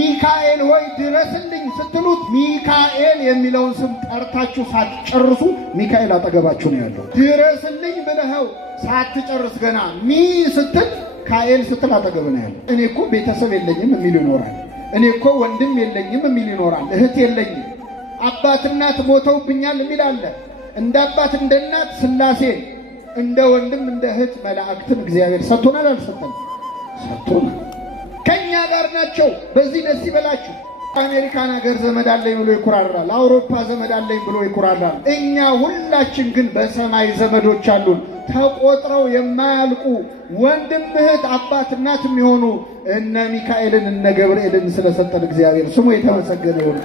ሚካኤል ሆይ ድረስልኝ ስትሉት ሚካኤል የሚለውን ስም ጠርታችሁ ሳትጨርሱ ሚካኤል አጠገባችሁ ነው ያለው። ድረስልኝ ብለኸው ሳትጨርስ ገና ሚ ስትል ካኤል ስትል አጠገብ ነው ያለው። እኔ እኮ ቤተሰብ የለኝም የሚል ይኖራል። እኔ እኮ ወንድም የለኝም የሚል ይኖራል። እህት የለኝም፣ አባት እናት ሞተውብኛል የሚል አለ። እንደ አባት እንደ እናት ሥላሴን፣ እንደ ወንድም እንደ እህት መላእክትን እግዚአብሔር ሰጥቶናል። አልሰጠንም? ሰጥቶናል። ከኛ ጋር ናቸው። በዚህ ደስ ይበላችሁ። አሜሪካን ሀገር ዘመድ አለኝ ብሎ ይኩራራል። አውሮፓ ዘመድ አለኝ ብሎ ይኩራራል። እኛ ሁላችን ግን በሰማይ ዘመዶች አሉን፣ ተቆጥረው የማያልቁ ወንድም እህት አባት እናት የሚሆኑ እነ ሚካኤልን እነ ገብርኤልን ስለሰጠን እግዚአብሔር ስሙ የተመሰገነ ይሁን።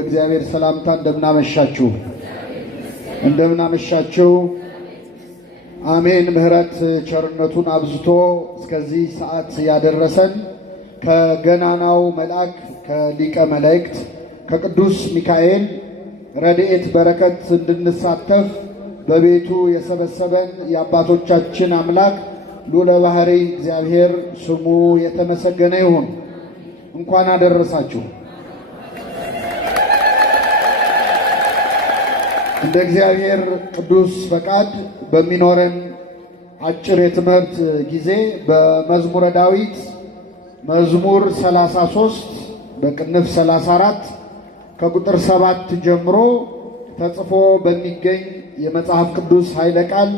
እግዚአብሔር ሰላምታ እንደምናመሻችሁ እንደምናመሻችሁ። አሜን። ምሕረት ቸርነቱን አብዝቶ እስከዚህ ሰዓት ያደረሰን ከገናናው መልአክ ከሊቀ መላእክት ከቅዱስ ሚካኤል ረድኤት በረከት እንድንሳተፍ በቤቱ የሰበሰበን የአባቶቻችን አምላክ ልዑለ ባሕርይ እግዚአብሔር ስሙ የተመሰገነ ይሁን። እንኳን አደረሳችሁ። እንደ እግዚአብሔር ቅዱስ ፈቃድ በሚኖረን አጭር የትምህርት ጊዜ በመዝሙረ ዳዊት መዝሙር 33 በቅንፍ 34 ከቁጥር 7 ጀምሮ ተጽፎ በሚገኝ የመጽሐፍ ቅዱስ ኃይለ ቃል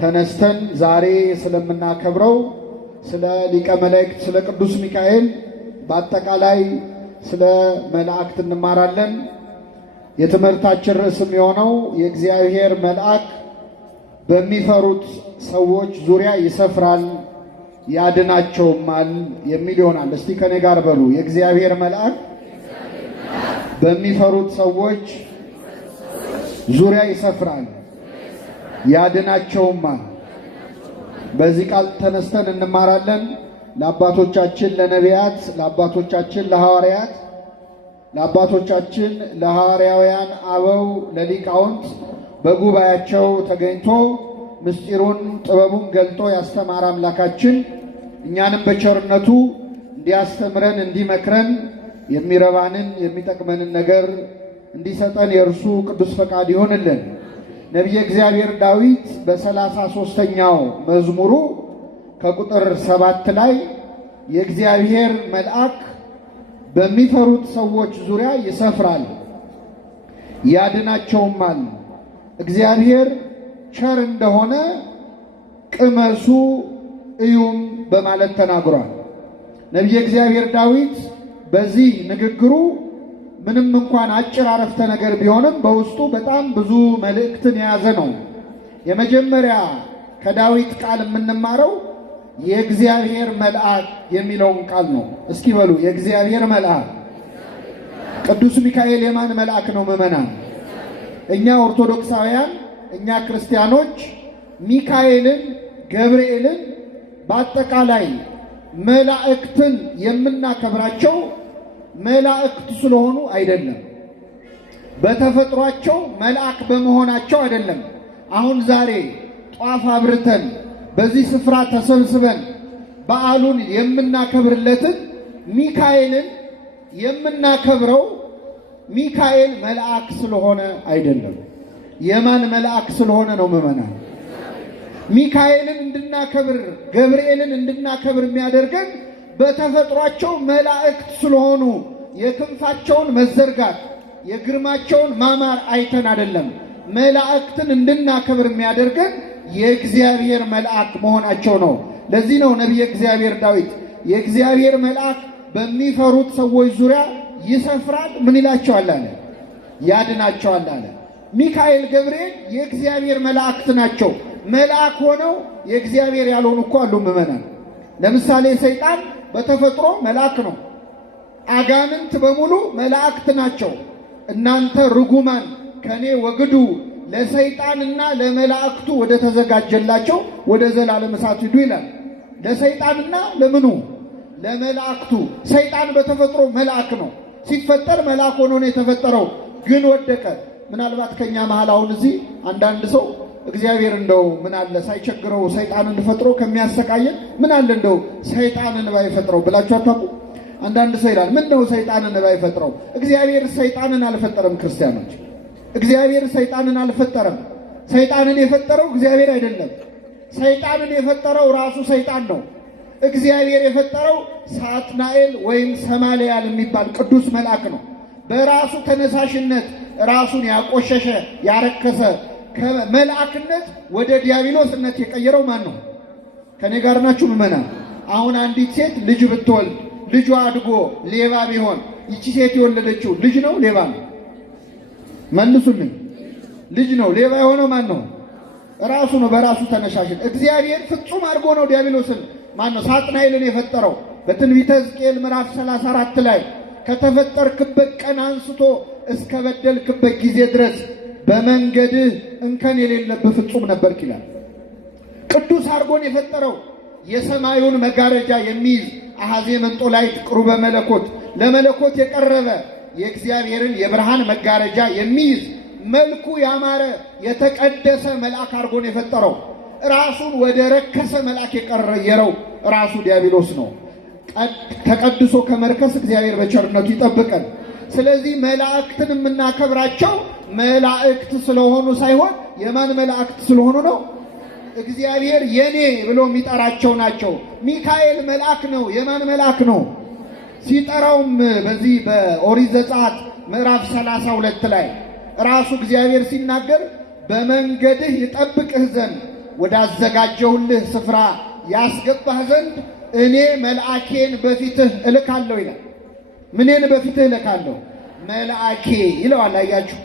ተነስተን ዛሬ ስለምናከብረው ስለ ሊቀ መላእክት ስለ ቅዱስ ሚካኤል በአጠቃላይ ስለ መላእክት እንማራለን። የትምህርታችን ርዕስም የሆነው የእግዚአብሔር መልአክ በሚፈሩት ሰዎች ዙሪያ ይሰፍራል ያድናቸውማል የሚል ይሆናል። እስቲ ከኔ ጋር በሉ። የእግዚአብሔር መልአክ በሚፈሩት ሰዎች ዙሪያ ይሰፍራል ያድናቸውማል። በዚህ ቃል ተነስተን እንማራለን። ለአባቶቻችን ለነቢያት፣ ለአባቶቻችን ለሐዋርያት፣ ለአባቶቻችን ለሐዋርያውያን አበው ለሊቃውንት በጉባኤያቸው ተገኝቶ ምስጢሩን ጥበቡን ገልጦ ያስተማረ አምላካችን እኛንም በቸርነቱ እንዲያስተምረን እንዲመክረን የሚረባንን የሚጠቅመንን ነገር እንዲሰጠን የእርሱ ቅዱስ ፈቃድ ይሆንልን። ነቢየ እግዚአብሔር ዳዊት በ33ኛው መዝሙሩ ከቁጥር 7 ላይ የእግዚአብሔር መልአክ በሚፈሩት ሰዎች ዙሪያ ይሰፍራል ያድናቸውማል፣ እግዚአብሔር ቸር እንደሆነ ቅመሱ እዩም በማለት ተናግሯል። ነቢየ እግዚአብሔር ዳዊት በዚህ ንግግሩ ምንም እንኳን አጭር አረፍተ ነገር ቢሆንም በውስጡ በጣም ብዙ መልእክትን የያዘ ነው። የመጀመሪያ ከዳዊት ቃል የምንማረው የእግዚአብሔር መልአክ የሚለውን ቃል ነው። እስኪ በሉ የእግዚአብሔር መልአክ። ቅዱስ ሚካኤል የማን መልአክ ነው? ምዕመናን፣ እኛ ኦርቶዶክሳውያን እኛ ክርስቲያኖች ሚካኤልን ገብርኤልን በአጠቃላይ መላእክትን የምናከብራቸው መላእክት ስለሆኑ አይደለም፣ በተፈጥሯቸው መልአክ በመሆናቸው አይደለም። አሁን ዛሬ ጧፍ አብርተን በዚህ ስፍራ ተሰብስበን በዓሉን የምናከብርለትን ሚካኤልን የምናከብረው ሚካኤል መልአክ ስለሆነ አይደለም። የማን መልአክ ስለሆነ ነው? ምዕመናን፣ ሚካኤልን እንድናከብር ገብርኤልን እንድናከብር የሚያደርገን በተፈጥሯቸው መላእክት ስለሆኑ የክንፋቸውን መዘርጋት የግርማቸውን ማማር አይተን አይደለም። መላእክትን እንድናከብር የሚያደርገን የእግዚአብሔር መልአክ መሆናቸው ነው። ለዚህ ነው ነቢየ እግዚአብሔር ዳዊት የእግዚአብሔር መልአክ በሚፈሩት ሰዎች ዙሪያ ይሰፍራል፣ ምን ይላቸዋል አለ? ያድናቸዋል አለ። ሚካኤል ገብርኤል የእግዚአብሔር መላእክት ናቸው። መልአክ ሆነው የእግዚአብሔር ያልሆኑ እኮ አሉ ምዕመናን። ለምሳሌ ሰይጣን በተፈጥሮ መልአክ ነው። አጋንንት በሙሉ መላእክት ናቸው። እናንተ ርጉማን ከኔ ወግዱ ለሰይጣንና ለመላእክቱ ወደ ተዘጋጀላቸው ወደ ዘላለም እሳት ሂዱ ይላል። ለሰይጣንና ለምኑ? ለመላእክቱ። ሰይጣን በተፈጥሮ መልአክ ነው። ሲፈጠር መልአክ ሆኖ ነው የተፈጠረው፣ ግን ወደቀ። ምናልባት ከኛ መሃል አሁን እዚህ አንዳንድ ሰው እግዚአብሔር እንደው ምን አለ ሳይቸግረው ሰይጣንን ፈጥሮ ከሚያሰቃየን ምን አለ እንደው ሰይጣንን ባይፈጥረው ብላችሁ አታውቁ? አንዳንድ ሰው ይላል ምን ነው ሰይጣንን ባይፈጥረው? እግዚአብሔር ሰይጣንን አልፈጠረም። ክርስቲያኖች እግዚአብሔር ሰይጣንን አልፈጠረም። ሰይጣንን የፈጠረው እግዚአብሔር አይደለም። ሰይጣንን የፈጠረው ራሱ ሰይጣን ነው። እግዚአብሔር የፈጠረው ሳጥናኤል ወይም ሰማልያል የሚባል ቅዱስ መልአክ ነው። በራሱ ተነሳሽነት ራሱን ያቆሸሸ ያረከሰ ከመልአክነት ወደ ዲያብሎስነት የቀየረው ማን ነው? ከኔ ጋር ናችሁ ምዕመናን? አሁን አንዲት ሴት ልጅ ብትወልድ ልጇ አድጎ ሌባ ቢሆን ይቺ ሴት የወለደችው ልጅ ነው ሌባ ነው? መልሱልኝ። ልጅ ነው። ሌባ የሆነው ማን ነው? ራሱ ነው። በራሱ ተነሳሽነት እግዚአብሔር ፍጹም አድርጎ ነው ዲያብሎስን ማን ነው ሳጥናኤልን የፈጠረው። በትንቢተ ሕዝቅኤል ምዕራፍ 34 ላይ ከተፈጠርክበት ቀን አንስቶ እስከ በደልክበት ጊዜ ድረስ በመንገድህ እንከን የሌለብህ ፍጹም ነበርክ ይላል። ቅዱስ አድርጎን የፈጠረው የሰማዩን መጋረጃ የሚይዝ አሐዜ መንጦላዕት ቅሩበ መለኮት ለመለኮት የቀረበ የእግዚአብሔርን የብርሃን መጋረጃ የሚይዝ መልኩ ያማረ የተቀደሰ መልአክ አድርጎን የፈጠረው ራሱን ወደ ረከሰ መልአክ የቀየረው ራሱ ዲያብሎስ ነው። ተቀድሶ ከመርከስ እግዚአብሔር በቸርነቱ ይጠብቀን። ስለዚህ መላእክትን የምናከብራቸው መላእክት ስለሆኑ ሳይሆን የማን መላእክት ስለሆኑ ነው? እግዚአብሔር የኔ ብሎ የሚጠራቸው ናቸው። ሚካኤል መልአክ ነው። የማን መልአክ ነው? ሲጠራውም በዚህ በኦሪት ዘጸአት ምዕራፍ 32 ላይ ራሱ እግዚአብሔር ሲናገር በመንገድህ ይጠብቅህ ዘንድ ወዳዘጋጀሁልህ ስፍራ ያስገባህ ዘንድ እኔ መልአኬን በፊትህ እልካለሁ ይላል። ምንን በፊትህ እልካለሁ? መልአኬ ይለዋል። አያችሁ፣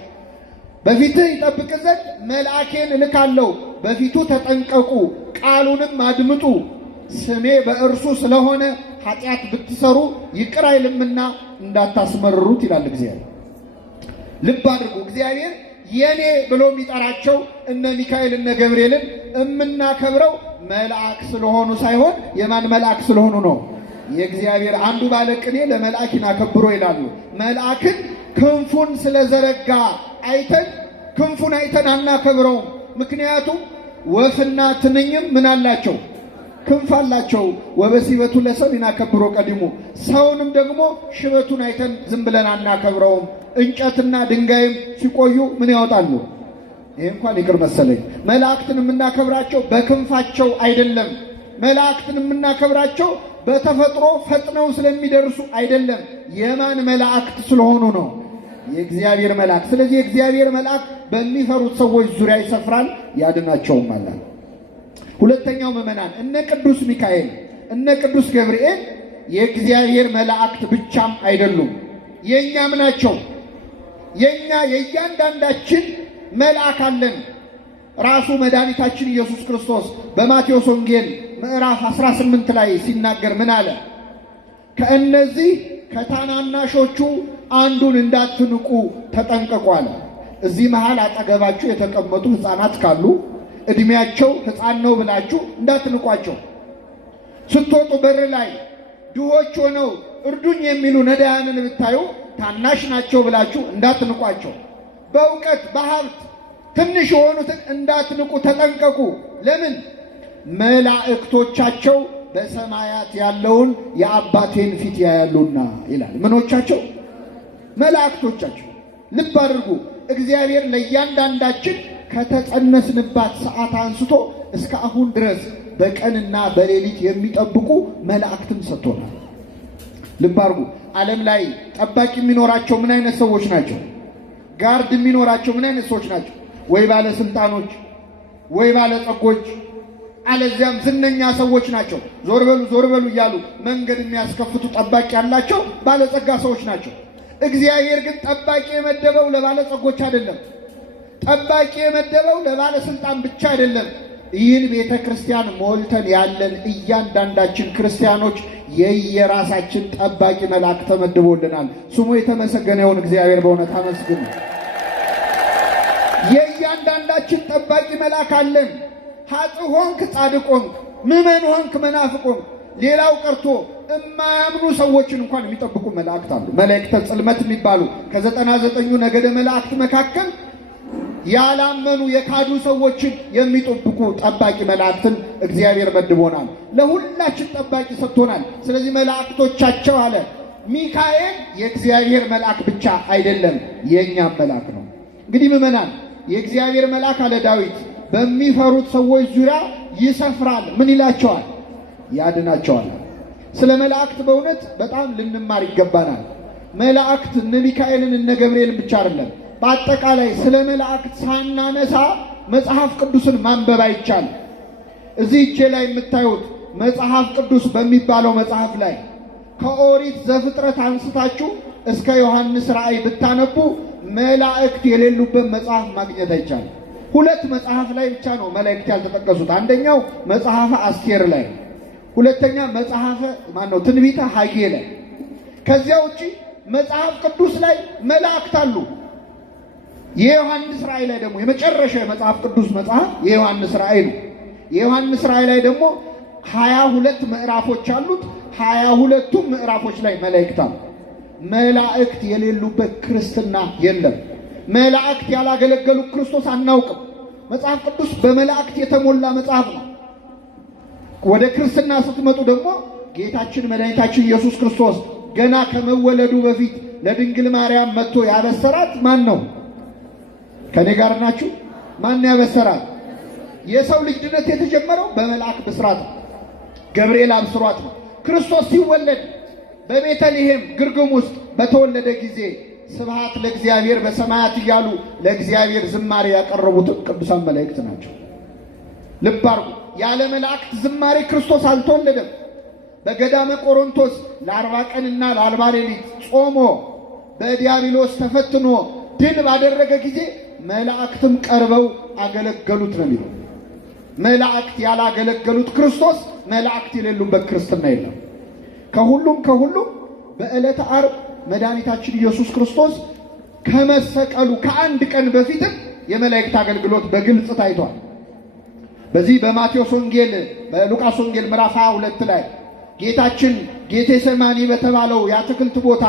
በፊትህ ይጠብቅ ዘንድ መልአኬን እልካለሁ። በፊቱ ተጠንቀቁ፣ ቃሉንም አድምጡ። ስሜ በእርሱ ስለሆነ ኃጢአት ብትሰሩ ይቅር አይልምና እንዳታስመርሩት ይላል እግዚአብሔር። ልብ አድርጉ። እግዚአብሔር የኔ ብሎ የሚጠራቸው እነ ሚካኤል እነ ገብርኤልን የምናከብረው መልአክ ስለሆኑ ሳይሆን የማን መልአክ ስለሆኑ ነው? የእግዚአብሔር። አንዱ ባለቅኔ ለመልአክን አከብሮ ይላሉ። መልአክን ክንፉን ስለዘረጋ አይተን ክንፉን አይተን አናከብረውም። ምክንያቱም ወፍና ትንኝም ምን አላቸው? ክንፍ አላቸው። ወበሲበቱ ለሰብ ይናከብሮ ቀዲሙ። ሰውንም ደግሞ ሽበቱን አይተን ዝም ብለን አናከብረውም። እንጨትና ድንጋይም ሲቆዩ ምን ያወጣሉ? ይሄ እንኳን ይቅር መሰለኝ። መላእክትን የምናከብራቸው በክንፋቸው አይደለም። መላእክትን የምናከብራቸው በተፈጥሮ ፈጥነው ስለሚደርሱ አይደለም። የማን መላእክት ስለሆኑ ነው? የእግዚአብሔር መልአክ። ስለዚህ የእግዚአብሔር መልአክ በሚፈሩት ሰዎች ዙሪያ ይሰፍራል፣ ያድናቸውም አለ። ሁለተኛው ምዕመናን እነ ቅዱስ ሚካኤል እነ ቅዱስ ገብርኤል የእግዚአብሔር መላእክት ብቻም አይደሉም፣ የእኛም ናቸው። የኛ የእያንዳንዳችን መልአክ አለን። ራሱ መድኃኒታችን ኢየሱስ ክርስቶስ በማቴዎስ ወንጌል ምዕራፍ 18 ላይ ሲናገር ምን አለ? ከእነዚህ ከታናናሾቹ አንዱን እንዳትንቁ ተጠንቀቁ አለ። እዚህ መሃል አጠገባችሁ የተቀመጡ ሕፃናት ካሉ ዕድሜያቸው ሕፃን ነው ብላችሁ እንዳትንቋቸው። ስትወጡ በር ላይ ድሆች ሆነው እርዱኝ የሚሉ ነዳያንን ብታዩ ታናሽ ናቸው ብላችሁ እንዳትንቋቸው። በእውቀት በሀብት ትንሽ የሆኑትን እንዳትንቁ ተጠንቀቁ። ለምን? መላእክቶቻቸው በሰማያት ያለውን የአባቴን ፊት ያያሉና ይላል። ምኖቻቸው? መላእክቶቻቸው። ልብ አድርጉ። እግዚአብሔር ለእያንዳንዳችን ከተጸነስንባት ሰዓት አንስቶ እስከ አሁን ድረስ በቀንና በሌሊት የሚጠብቁ መላእክትን ሰጥቶናል። ልብ አድርጉ። ዓለም ላይ ጠባቂ የሚኖራቸው ምን አይነት ሰዎች ናቸው? ጋርድ የሚኖራቸው ምን አይነት ሰዎች ናቸው? ወይ ባለስልጣኖች፣ ወይ ባለጸጎች፣ አለዚያም ዝነኛ ሰዎች ናቸው። ዞር በሉ ዞር በሉ እያሉ መንገድ የሚያስከፍቱ ጠባቂ ያላቸው ባለጸጋ ሰዎች ናቸው። እግዚአብሔር ግን ጠባቂ የመደበው ለባለጸጎች አይደለም። ጠባቂ የመደበው ለባለስልጣን ብቻ አይደለም። ይህን ቤተ ክርስቲያን ሞልተን ያለን እያንዳንዳችን ክርስቲያኖች የየራሳችን ጠባቂ መልአክ ተመድቦልናል። ስሙ የተመሰገነ ይሁን። እግዚአብሔር በእውነት አመስግኑ። የእያንዳንዳችን ጠባቂ መልአክ አለን። ኃጥእ ሆንክ ጻድቅ ሆንክ፣ ምዕመን ሆንክ መናፍቅ ሆንክ፣ ሌላው ቀርቶ የማያምኑ ሰዎችን እንኳን የሚጠብቁ መላእክት አሉ። መላእክተ ጽልመት የሚባሉ ከ99ኙ ነገደ መላእክት መካከል ያላመኑ የካዱ ሰዎችን የሚጠብቁ ጠባቂ መላእክትን እግዚአብሔር መድቦናል። ለሁላችን ጠባቂ ሰጥቶናል። ስለዚህ መላእክቶቻቸው አለ ሚካኤል የእግዚአብሔር መልአክ ብቻ አይደለም፣ የእኛም መልአክ ነው። እንግዲህ ምእመናን የእግዚአብሔር መልአክ አለ ዳዊት በሚፈሩት ሰዎች ዙሪያ ይሰፍራል። ምን ይላቸዋል? ያድናቸዋል። ስለ መላእክት በእውነት በጣም ልንማር ይገባናል። መላእክት እነ ሚካኤልን እነ ገብርኤልን ብቻ አይደለም፣ በአጠቃላይ ስለ መላእክት ሳናነሳ መጽሐፍ ቅዱስን ማንበብ አይቻልም። እዚህ እጄ ላይ የምታዩት መጽሐፍ ቅዱስ በሚባለው መጽሐፍ ላይ ከኦሪት ዘፍጥረት አንስታችሁ እስከ ዮሐንስ ራእይ ብታነቡ መላእክት የሌሉበት መጽሐፍ ማግኘት አይቻልም። ሁለት መጽሐፍ ላይ ብቻ ነው መላእክት ያልተጠቀሱት። አንደኛው መጽሐፈ አስቴር ላይ፣ ሁለተኛ መጽሐፈ ትንቢተ ሐጌ ላይ። ከዚያ ውጪ መጽሐፍ ቅዱስ ላይ መላእክት አሉ። የዮሐንስ ራእይ ላይ ደግሞ የመጨረሻ የመጽሐፍ ቅዱስ መጽሐፍ የዮሐንስ ራእይ ነው። የዮሐንስ ራእይ ላይ ደግሞ 22 ምዕራፎች አሉት። 22ቱም ምዕራፎች ላይ መላእክት አሉ። መላእክት የሌሉበት ክርስትና የለም። መላእክት ያላገለገሉ ክርስቶስ አናውቅም። መጽሐፍ ቅዱስ በመላእክት የተሞላ መጽሐፍ ነው። ወደ ክርስትና ስትመጡ ደግሞ ጌታችን መድኃኒታችን ኢየሱስ ክርስቶስ ገና ከመወለዱ በፊት ለድንግል ማርያም መጥቶ ያበሰራት ማን ነው? ከኔ ጋር ናችሁ? ማን ያበሰራት? የሰው ልጅ ድነት የተጀመረው በመልአክ ብስራት ነው። ገብርኤል አብስሯት ነው። ክርስቶስ ሲወለድ በቤተልሔም ግርግም ውስጥ በተወለደ ጊዜ ስብሐት ለእግዚአብሔር በሰማያት እያሉ ለእግዚአብሔር ዝማሬ ያቀረቡት ቅዱሳን መላእክት ናቸው። ልብ አድርጉ። ያለ መላእክት ዝማሬ ክርስቶስ አልተወለደም። በገዳመ ቆሮንቶስ ለ40 ቀንና ለ40 ሌሊት ጾሞ በዲያብሎስ ተፈትኖ ድል ባደረገ ጊዜ መላእክትም ቀርበው አገለገሉት ነው የሚለው። መላእክት ያላገለገሉት ክርስቶስ መላእክት የሌሉበት ክርስትና የለም። ከሁሉም በዕለተ ዓርብ መድኃኒታችን ኢየሱስ ክርስቶስ ከመሰቀሉ ከአንድ ቀን በፊትም የመላእክት አገልግሎት በግልጽ ታይቷል። በዚህ በማቴዎስ ወንጌል በሉቃስ ወንጌል ምዕራፍ 22 ላይ ጌታችን ጌቴሴማኒ በተባለው የአትክልት ቦታ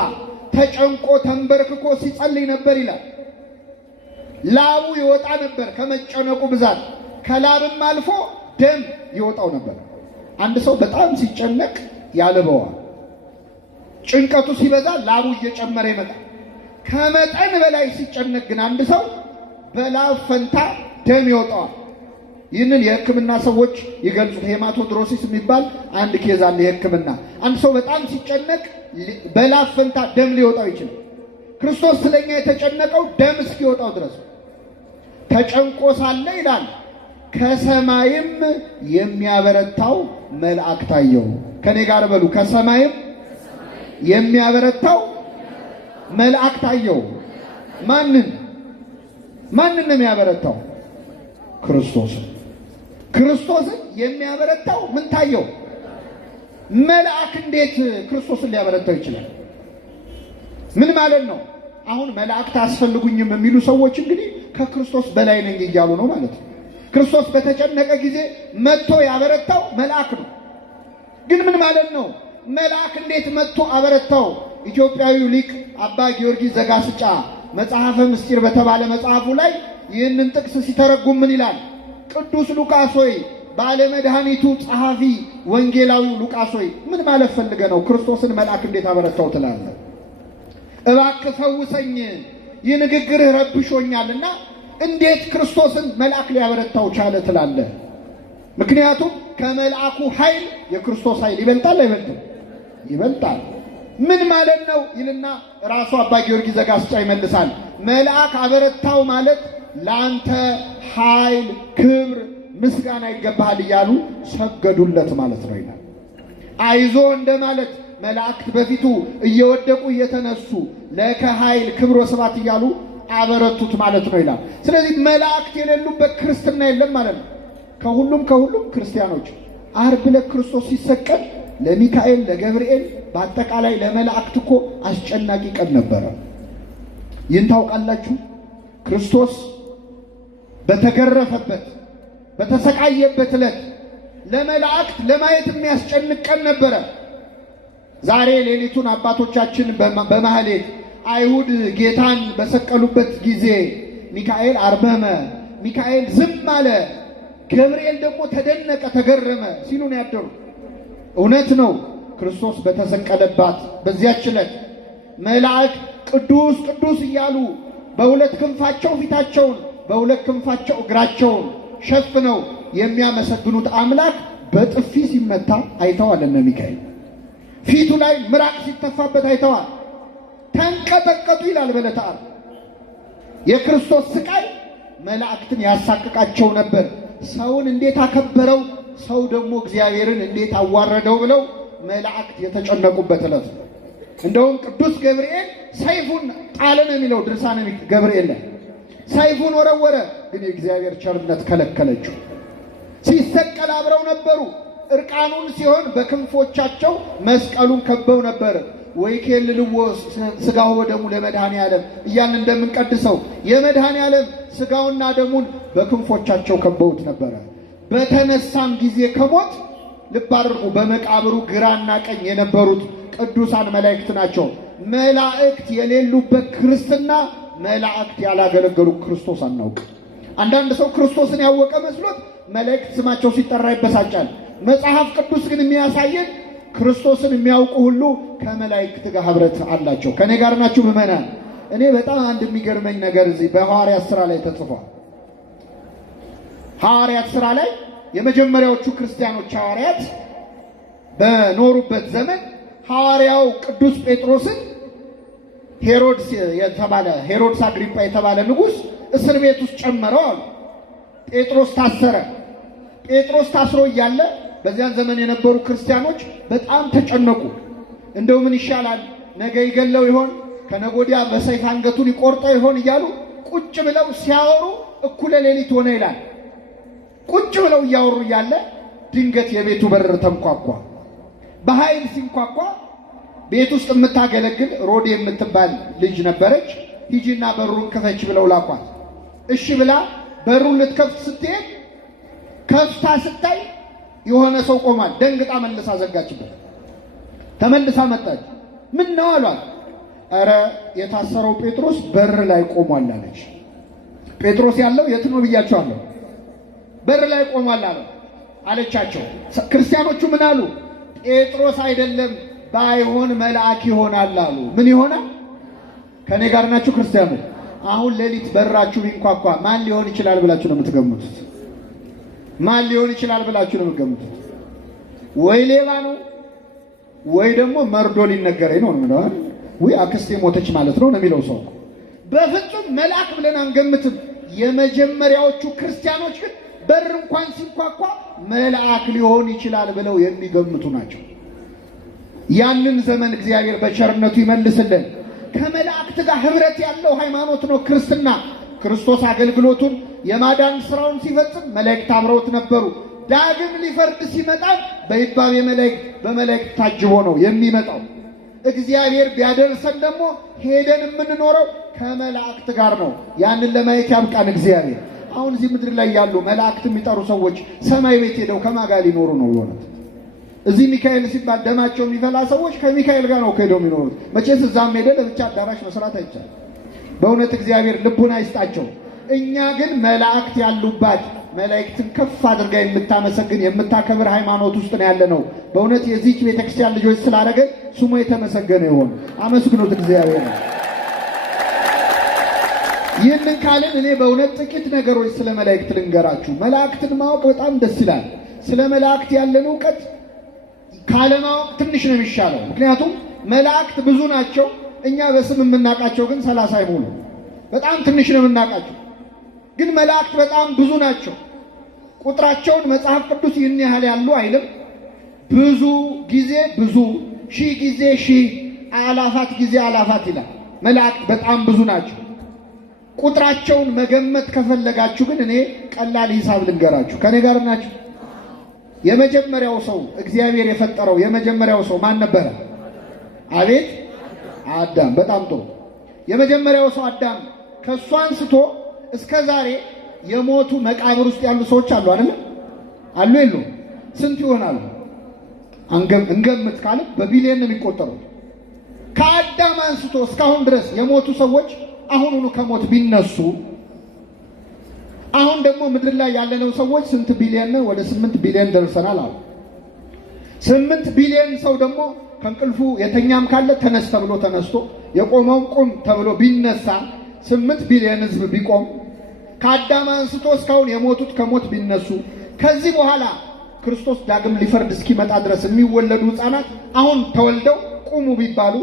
ተጨንቆ ተንበርክኮ ሲጸልይ ነበር ይላል። ላቡ ይወጣ ነበር ከመጨነቁ ብዛት፣ ከላብም አልፎ ደም ይወጣው ነበር። አንድ ሰው በጣም ሲጨነቅ ያልበዋል። ጭንቀቱ ሲበዛ ላቡ እየጨመረ ይመጣል። ከመጠን በላይ ሲጨነቅ ግን አንድ ሰው በላብ ፈንታ ደም ይወጣዋል። ይህንን የሕክምና ሰዎች ይገልጹት። ሄማቶድሮሲስ የሚባል አንድ ኬዝ አለ የሕክምና። አንድ ሰው በጣም ሲጨነቅ በላብ ፈንታ ደም ሊወጣው ይችላል። ክርስቶስ ስለኛ የተጨነቀው ደም እስኪወጣው ድረስ ተጨንቆ ሳለ ይላል ከሰማይም የሚያበረታው መልአክ ታየው። ከኔ ጋር በሉ፣ ከሰማይም የሚያበረታው መልአክ ታየው። ማንን ነው የሚያበረታው? ክርስቶስን የሚያበረታው ምን ታየው? መልአክ። እንዴት ክርስቶስን ሊያበረታው ይችላል? ምን ማለት ነው? አሁን መላእክት አያስፈልጉኝም የሚሉ ሰዎች እንግዲህ ከክርስቶስ በላይ ነኝ እያሉ ነው ማለት ነው። ክርስቶስ በተጨነቀ ጊዜ መጥቶ ያበረታው መልአክ ነው። ግን ምን ማለት ነው? መልአክ እንዴት መጥቶ አበረታው? ኢትዮጵያዊው ሊቅ አባ ጊዮርጊስ ዘጋስጫ መጽሐፈ ምስጢር በተባለ መጽሐፉ ላይ ይህንን ጥቅስ ሲተረጉም ምን ይላል? ቅዱስ ሉቃስ ሆይ ባለመድኃኒቱ ጸሐፊ ወንጌላዊው ሉቃስ ሆይ ምን ማለት ፈልገ ነው ክርስቶስን መልአክ እንዴት አበረታው ትላለህ? እባክህ ፈውሰኝ፣ ይህ ንግግርህ ረብሾኛልና እንዴት ክርስቶስን መልአክ ሊያበረታው ቻለ ትላለህ? ምክንያቱም ከመልአኩ ኃይል የክርስቶስ ኃይል ይበልጣል አይበልጥም? ይበልጣል። ምን ማለት ነው ይልና ራሱ አባ ጊዮርጊስ ዘጋስጫ ይመልሳል። መልአክ አበረታው ማለት ለአንተ ኃይል፣ ክብር፣ ምስጋና ይገባሃል እያሉ ሰገዱለት ማለት ነው ይላል። አይዞ እንደማለት መላእክት በፊቱ እየወደቁ እየተነሱ ለከ ኃይል፣ ክብር፣ ወስብሐት እያሉ አበረቱት ማለት ነው ይላል። ስለዚህ መላእክት የሌሉበት ክርስትና የለም ማለት ነው። ከሁሉም ክርስቲያኖች ዓርብ ዕለት ክርስቶስ ሲሰቀል ለሚካኤል፣ ለገብርኤል፣ በአጠቃላይ ለመላእክት እኮ አስጨናቂ ቀን ነበረ። ይህን ታውቃላችሁ? ክርስቶስ በተገረፈበት በተሰቃየበት ዕለት ለመላእክት ለማየት የሚያስጨንቅ ቀን ነበረ። ዛሬ ሌሊቱን አባቶቻችን በማህሌት አይሁድ ጌታን በሰቀሉበት ጊዜ ሚካኤል አርመመ፣ ሚካኤል ዝም አለ፣ ገብርኤል ደግሞ ተደነቀ ተገረመ ሲሉ ነው ያደሩ። እውነት ነው። ክርስቶስ በተሰቀለባት በዚያች ዕለት መላእክት ቅዱስ ቅዱስ እያሉ በሁለት ክንፋቸው ፊታቸውን በሁለት ክንፋቸው እግራቸውን ሸፍነው የሚያመሰግኑት አምላክ በጥፊ ሲመታ አይተዋል። እነ ሚካኤል ፊቱ ላይ ምራቅ ሲተፋበት አይተዋል። ተንቀጠቀጡ ይላል በዕለተ ዓርብ። የክርስቶስ ስቃይ መላእክትን ያሳቅቃቸው ነበር። ሰውን እንዴት አከበረው፣ ሰው ደግሞ እግዚአብሔርን እንዴት አዋረደው ብለው መላእክት የተጨነቁበት ዕለት ነው። እንደውም ቅዱስ ገብርኤል ሰይፉን ጣለ ነው የሚለው ድርሳነ ገብርኤል ላይ። ሰይፉን ወረወረ፣ ግን የእግዚአብሔር ቸርነት ከለከለችው። ሲሰቀል አብረው ነበሩ። እርቃኑን ሲሆን በክንፎቻቸው መስቀሉን ከበው ነበር። ወይ ከልልዎ ስጋው ወደሙ ለመድኃኔ ዓለም እያልን እንደምንቀድሰው የመድኃኔ ዓለም ስጋውና ደሙን በክንፎቻቸው ከበውት ነበረ። በተነሳም ጊዜ ከሞት ልብ አድርጉ፣ በመቃብሩ ግራና ቀኝ የነበሩት ቅዱሳን መላእክት ናቸው። መላእክት የሌሉበት ክርስትና፣ መላእክት ያላገለገሉ ክርስቶስ አናውቅ። አንዳንድ ሰው ክርስቶስን ያወቀ መስሎት መላእክት ስማቸው ሲጠራ ይበሳጫል። መጽሐፍ ቅዱስ ግን የሚያሳየን ክርስቶስን የሚያውቁ ሁሉ ከመላእክት ጋር ኅብረት አላቸው። ከኔ ጋር ናችሁ ምእመናን? እኔ በጣም አንድ የሚገርመኝ ነገር እዚህ በሐዋርያት ሥራ ላይ ተጽፏል። ሐዋርያት ሥራ ላይ የመጀመሪያዎቹ ክርስቲያኖች ሐዋርያት በኖሩበት ዘመን ሐዋርያው ቅዱስ ጴጥሮስን ሄሮድስ አግሪጳ የተባለ ንጉሥ እስር ቤት ውስጥ ጨመረው አሉ። ጴጥሮስ ታሰረ። ጴጥሮስ ታስሮ እያለ በዚያን ዘመን የነበሩ ክርስቲያኖች በጣም ተጨነቁ። እንደው ምን ይሻላል? ነገ ይገለው ይሆን? ከነገ ወዲያ በሰይፍ አንገቱን ይቆርጠው ይሆን እያሉ ቁጭ ብለው ሲያወሩ እኩለ ሌሊት ሆነ ይላል። ቁጭ ብለው እያወሩ እያለ ድንገት የቤቱ በር ተንኳኳ። በኃይል ሲንኳኳ ቤት ውስጥ የምታገለግል ሮዴ የምትባል ልጅ ነበረች። ሂጂና በሩን ክፈች ብለው ላኳት። እሺ ብላ በሩን ልትከፍት ስትሄድ ከፍታ ስታይ የሆነ ሰው ቆሟል። ደንግጣ መልሳ ዘጋችበት። ተመልሳ መጣች። ምን ነው አሏት። ኧረ የታሰረው ጴጥሮስ በር ላይ ቆሟል አለች። ጴጥሮስ ያለው የት ነው ብያቸዋለሁ? በር ላይ ቆሟል አለቻቸው። ክርስቲያኖቹ ምን አሉ? ጴጥሮስ አይደለም ባይሆን መልአክ ይሆናል አሉ። ምን ይሆናል? ከኔ ጋር ናችሁ ክርስቲያኖች? አሁን ሌሊት በራችሁ ቢንኳኳ ማን ሊሆን ይችላል ብላችሁ ነው የምትገምቱት? ማን ሊሆን ይችላል ብላችሁ ነው የምትገምቱት? ወይ ሌባ ነው ወይ ደግሞ መርዶ ሊነገረኝ ነው ነው ወይ አክስቴ ሞተች ማለት ነው የሚለው ሰው። በፍጹም መልአክ ብለን አንገምትም። የመጀመሪያዎቹ ክርስቲያኖች ግን በር እንኳን ሲንኳኳ መልአክ ሊሆን ይችላል ብለው የሚገምቱ ናቸው። ያንን ዘመን እግዚአብሔር በቸርነቱ ይመልስልን። ከመላእክት ጋር ኅብረት ያለው ሃይማኖት ነው ክርስትና። ክርስቶስ አገልግሎቱን የማዳን ስራውን ሲፈጽም መላእክት አብረውት ነበሩ። ዳግም ሊፈርድ ሲመጣ በይባቤ መላእክት በመላእክት ታጅቦ ነው የሚመጣው። እግዚአብሔር ቢያደርሰን ደግሞ ሄደን የምንኖረው ከመላእክት ጋር ነው። ያንን ለማየት ያብቃን እግዚአብሔር። አሁን እዚህ ምድር ላይ ያሉ መላእክት የሚጠሩ ሰዎች ሰማይ ቤት ሄደው ከማን ጋር ሊኖሩ ነው የሆኑት? እዚህ ሚካኤል ሲባል ደማቸው የሚፈላ ሰዎች ከሚካኤል ጋር ነው ሄደው የሚኖሩት። መቼስ እዛም ሄደ ለብቻ አዳራሽ መስራት አይቻልም። በእውነት እግዚአብሔር ልቡን አይስጣቸው። እኛ ግን መላእክት ያሉባት መላእክትን ከፍ አድርጋ የምታመሰግን የምታከብር ሃይማኖት ውስጥ ነው ያለ ነው። በእውነት የዚህች ቤተክርስቲያን ልጆች ስላደረገን ስሙ የተመሰገነ ይሁን። አመስግኑት እግዚአብሔር። ይህንን ካልን እኔ በእውነት ጥቂት ነገሮች ስለ መላእክት ልንገራችሁ። መላእክትን ማወቅ በጣም ደስ ይላል። ስለ መላእክት ያለን እውቀት ካለማወቅ ትንሽ ነው የሚሻለው። ምክንያቱም መላእክት ብዙ ናቸው። እኛ በስም የምናውቃቸው ግን 30 አይሞሉ። በጣም ትንሽ ነው የምናውቃቸው። ግን መላእክት በጣም ብዙ ናቸው። ቁጥራቸውን መጽሐፍ ቅዱስ ይህን ያህል ያሉ አይልም። ብዙ ጊዜ ብዙ፣ ሺህ ጊዜ ሺህ፣ አላፋት ጊዜ አላፋት ይላል። መላእክት በጣም ብዙ ናቸው። ቁጥራቸውን መገመት ከፈለጋችሁ ግን እኔ ቀላል ሂሳብ ልንገራችሁ። ከኔ ጋር ናችሁ? የመጀመሪያው ሰው እግዚአብሔር የፈጠረው የመጀመሪያው ሰው ማን ነበረ? አቤት፣ አዳም። በጣም ጥሩ። የመጀመሪያው ሰው አዳም። ከሱ አንስቶ እስከ ዛሬ የሞቱ መቃብር ውስጥ ያሉ ሰዎች አሉ አይደል? አሉ የሉ? ስንት ይሆናሉ? እንገምት ካለ በቢሊየን ነው የሚቆጠሩት። ከአዳም አንስቶ እስካሁን ድረስ የሞቱ ሰዎች አሁኑኑ ከሞት ቢነሱ አሁን ደግሞ ምድር ላይ ያለነው ሰዎች ስንት ቢሊዮን ነው? ወደ 8 ቢሊዮን ደርሰናል አሉ። 8 ቢሊዮን ሰው ደግሞ ከእንቅልፉ የተኛም ካለ ተነስ ተብሎ ተነስቶ የቆመውም ቁም ተብሎ ቢነሳ 8 ቢሊዮን ህዝብ ቢቆም ከአዳም አንስቶ እስካሁን የሞቱት ከሞት ቢነሱ ከዚህ በኋላ ክርስቶስ ዳግም ሊፈርድ እስኪመጣ ድረስ የሚወለዱ ህፃናት አሁን ተወልደው ቁሙ ቢባሉ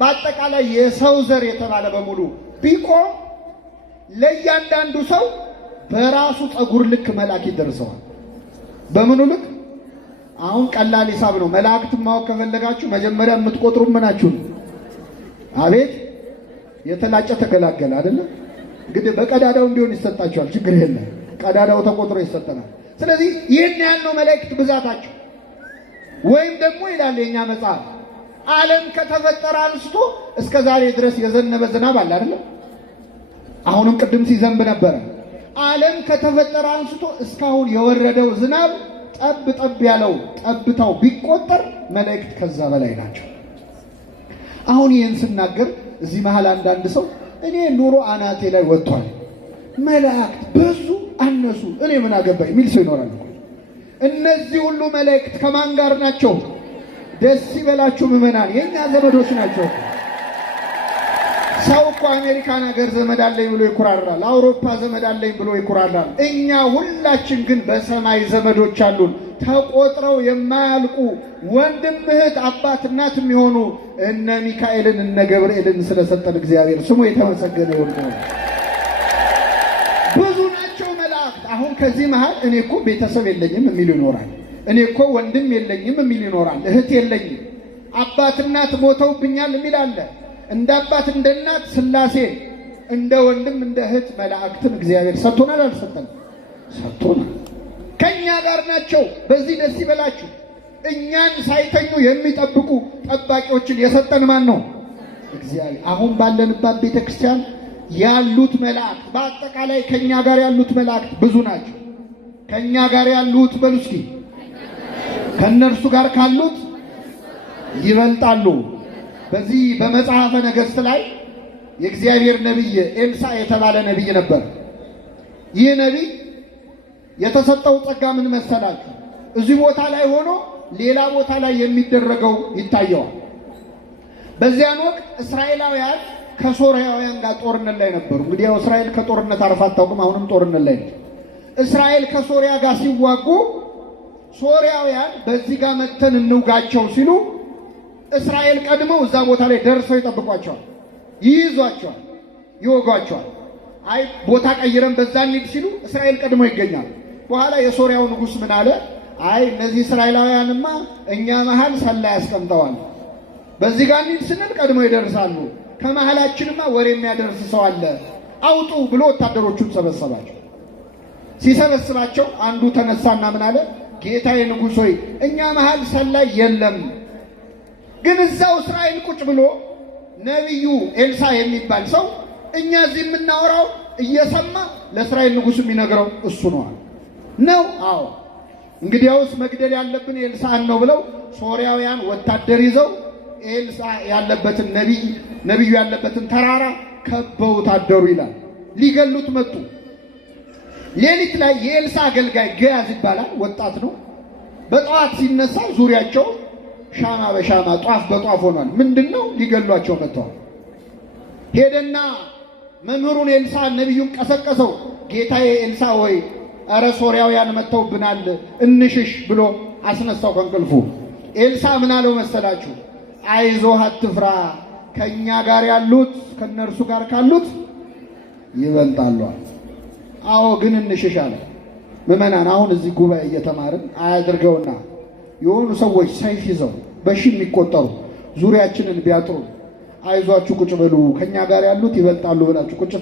በአጠቃላይ የሰው ዘር የተባለ በሙሉ ቢቆም ለእያንዳንዱ ሰው በራሱ ፀጉር ልክ መላክ ይደርሰዋል። በምኑ ልክ? አሁን ቀላል ሂሳብ ነው። መላእክትን ማወቅ ከፈለጋችሁ መጀመሪያ የምትቆጥሩ ምናችሁ ነው? አቤት የተላጨ ተገላገለ አይደለ? እንግዲህ በቀዳዳው እንዲሆን ይሰጣቸዋል። ችግር የለም፣ ቀዳዳው ተቆጥሮ ይሰጠናል። ስለዚህ ይህን ያልነው መላእክት ብዛታቸው ወይም ደግሞ ይላል የኛ መጽሐፍ ዓለም ከተፈጠረ አንስቶ እስከ ዛሬ ድረስ የዘነበ ዝናብ አለ አይደል? አሁንም ቅድም ሲዘንብ ነበረ። ዓለም ከተፈጠረ አንስቶ እስካሁን የወረደው ዝናብ ጠብ ጠብ ያለው ጠብታው ቢቆጠር መላእክት ከዛ በላይ ናቸው። አሁን ይህን ስናገር እዚህ መሃል አንዳንድ ሰው እኔ ኑሮ አናቴ ላይ ወጥቷል፣ መላእክት በዙ አነሱ እኔ ምን አገባኝ የሚል ሰው ይኖራል። እነዚህ ሁሉ መላእክት ከማን ጋር ናቸው? ደስ ይበላችሁ ምዕመናን፣ የኛ ዘመዶች ናቸው። ሰው እኮ አሜሪካን ሀገር ዘመድ አለኝ ብሎ ይኩራራል፣ አውሮፓ ዘመድ አለኝ ብሎ ይኩራራል። እኛ ሁላችን ግን በሰማይ ዘመዶች አሉን፣ ተቆጥረው የማያልቁ ወንድም እህት፣ አባት እናት የሚሆኑ እነ ሚካኤልን እነ ገብርኤልን ስለሰጠን እግዚአብሔር ስሙ የተመሰገነ ይሁን። ብዙ ናቸው መላእክት። አሁን ከዚህ መሃል እኔ እኮ ቤተሰብ የለኝም የሚል ይኖራል። እኔ እኮ ወንድም የለኝም የሚል ይኖራል። እህት የለኝም፣ አባት እናት ሞተውብኛል የሚል አለ። እንደ አባት እንደ እናት ሥላሴ፣ እንደ ወንድም እንደ እህት መላእክትን እግዚአብሔር ሰጥቶናል። አልሰጠንም? ሰጥቶናል። ከኛ ጋር ናቸው። በዚህ ደስ ይበላችሁ። እኛን ሳይተኙ የሚጠብቁ ጠባቂዎችን የሰጠን ማን ነው? እግዚአብሔር። አሁን ባለንባት ቤተክርስቲያን ያሉት መላእክት በአጠቃላይ ከኛ ጋር ያሉት መላእክት ብዙ ናቸው። ከኛ ጋር ያሉት በሉ እስኪ፣ ከነርሱ ጋር ካሉት ይበልጣሉ። በዚህ በመጽሐፈ ነገሥት ላይ የእግዚአብሔር ነቢይ ኤልሳዕ የተባለ ነቢይ ነበር። ይህ ነቢይ የተሰጠው ጸጋ ምን መሰላችሁ? እዚህ ቦታ ላይ ሆኖ ሌላ ቦታ ላይ የሚደረገው ይታየዋል። በዚያን ወቅት እስራኤላውያን ከሶርያውያን ጋር ጦርነት ላይ ነበሩ። እንግዲህ ያው እስራኤል ከጦርነት አርፋ አታውቅም። አሁንም ጦርነት ላይ ነው። እስራኤል ከሶርያ ጋር ሲዋጉ ሶርያውያን በዚህ ጋር መተን እንውጋቸው ሲሉ እስራኤል ቀድመው እዛ ቦታ ላይ ደርሰው ይጠብቋቸዋል፣ ይይዟቸዋል፣ ይወጓቸዋል። አይ ቦታ ቀይረን በዛ እንሂድ ሲሉ እስራኤል ቀድመው ይገኛል። በኋላ የሶርያው ንጉሥ ምን አለ? አይ እነዚህ እስራኤላውያንማ እኛ መሃል ሰላይ ያስቀምጠዋል፣ በዚህ ጋር እንሂድ ስንል ቀድመው ይደርሳሉ፣ ከመሃላችንማ ወሬ የሚያደርስ ሰው አለ፣ አውጡ ብሎ ወታደሮቹን ሰበሰባቸው። ሲሰበስባቸው አንዱ ተነሳና ምን አለ? ጌታዬ ንጉሥ ሆይ እኛ መሃል ሰላይ የለም፣ ግን እዛው እስራኤል ቁጭ ብሎ ነቢዩ ኤልሳዕ የሚባል ሰው እኛ እዚህ የምናወራው እየሰማ ለእስራኤል ንጉሥ የሚነግረው እሱ ነው። አዎ እንግዲያውስ መግደል ያለብን ኤልሳዕን ነው ብለው ሶርያውያን ወታደር ይዘው ኤልሳዕ ያለበትን ነቢዩ ያለበትን ተራራ ከበው ታደሩ ይላል። ሊገሉት መጡ። ሌሊት ላይ የኤልሳዕ አገልጋይ ገያዝ ይባላል፣ ወጣት ነው። በጠዋት ሲነሳ ዙሪያቸው ሻማ በሻማ ጧፍ በጧፍ ሆኗል። ምንድነው? ሊገሏቸው መጥተዋል። ሄደና መምህሩን ኤልሳዕን ነቢዩን ቀሰቀሰው። ጌታዬ ኤልሳዕ ሆይ እረ ሶርያውያን መጥተውብናል እንሽሽ ብሎ አስነሳው ከእንቅልፉ። ኤልሳዕ ምን አለው መሰላችሁ? አይዞህ አትፍራ፣ ከኛ ጋር ያሉት ከነርሱ ጋር ካሉት ይበልጣሉ። አዎ ግን እንሽሽ አለ። ምዕመናን አሁን እዚህ ጉባኤ እየተማርን አያድርገውና የሆኑ ሰዎች ሰይፍ ይዘው በሺ የሚቆጠሩ ዙሪያችንን ቢያጥሩ አይዟችሁ ቁጭ በሉ ከኛ ጋር ያሉት ይበልጣሉ ብላችሁ ቁጭ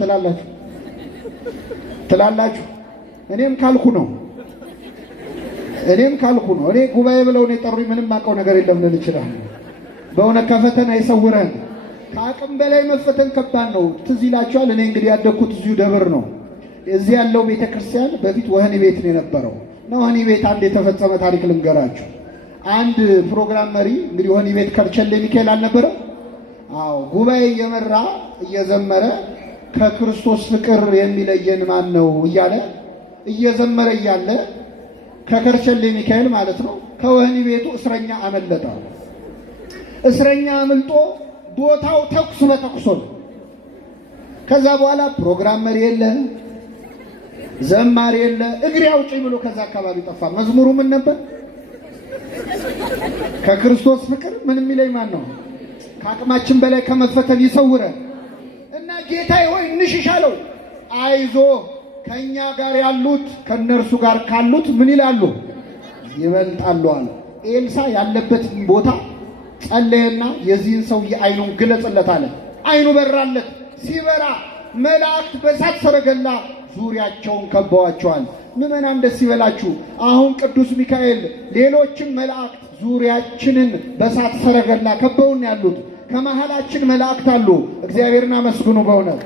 ትላላችሁ? እኔም ካልኩ ነው። እኔ ጉባኤ ብለው ነው የጠሩኝ። ምንም አውቀው ነገር የለም ልል ይችላል። በእውነት ከፈተና ይሰውረን። ከአቅም በላይ መፈተን ከባድ ነው። ትዝ ይላችኋል። እኔ እንግዲህ ያደግኩት እዚሁ ደብር ነው። እዚህ ያለው ቤተክርስቲያን በፊት ወህኒ ቤት ነው የነበረው። ወህኒ ቤት አንድ የተፈጸመ ታሪክ ልንገራችሁ። አንድ ፕሮግራም መሪ እንግዲህ ወህኒ ቤት ከርቸሌ ሚካኤል አልነበረ? አዎ ጉባኤ እየመራ እየዘመረ ከክርስቶስ ፍቅር የሚለየን ማን ነው እያለ እየዘመረ እያለ ከከርቸሌ ሚካኤል ማለት ነው ከወህኒ ቤቱ እስረኛ አመለጠ። እስረኛ አምልጦ ቦታው ተኩስ በተኩስ ነው። ከዛ በኋላ ፕሮግራም መሪ የለ፣ ዘማሪ የለ፣ እግሬ አውጪኝ ብሎ ከዛ አካባቢ ጠፋ። መዝሙሩ ምን ነበር? ከክርስቶስ ፍቅር ምን የሚለኝ ማን ነው? ከአቅማችን በላይ ከመፈተን ይሰውረን እና ጌታዬ ሆይ እንሽሽ አለው። አይዞ ከኛ ጋር ያሉት ከነርሱ ጋር ካሉት ምን ይላሉ? ይበልጣሉ አለ። ኤልሳ ያለበትን ቦታ ጸለየና የዚህን ሰውዬ አይኑን ግለጽለት አለ። አይኑ በራለት። ሲበራ መላእክት በእሳት ሰረገላ ዙሪያቸውን ከበዋቸዋል። ምዕመናን ደስ ይበላችሁ። አሁን ቅዱስ ሚካኤል ሌሎችም መላእክት ዙሪያችንን በእሳት ሰረገላ ከበውን ያሉት፣ ከመሃላችን መላእክት አሉ። እግዚአብሔርን አመስግኑ። በእውነት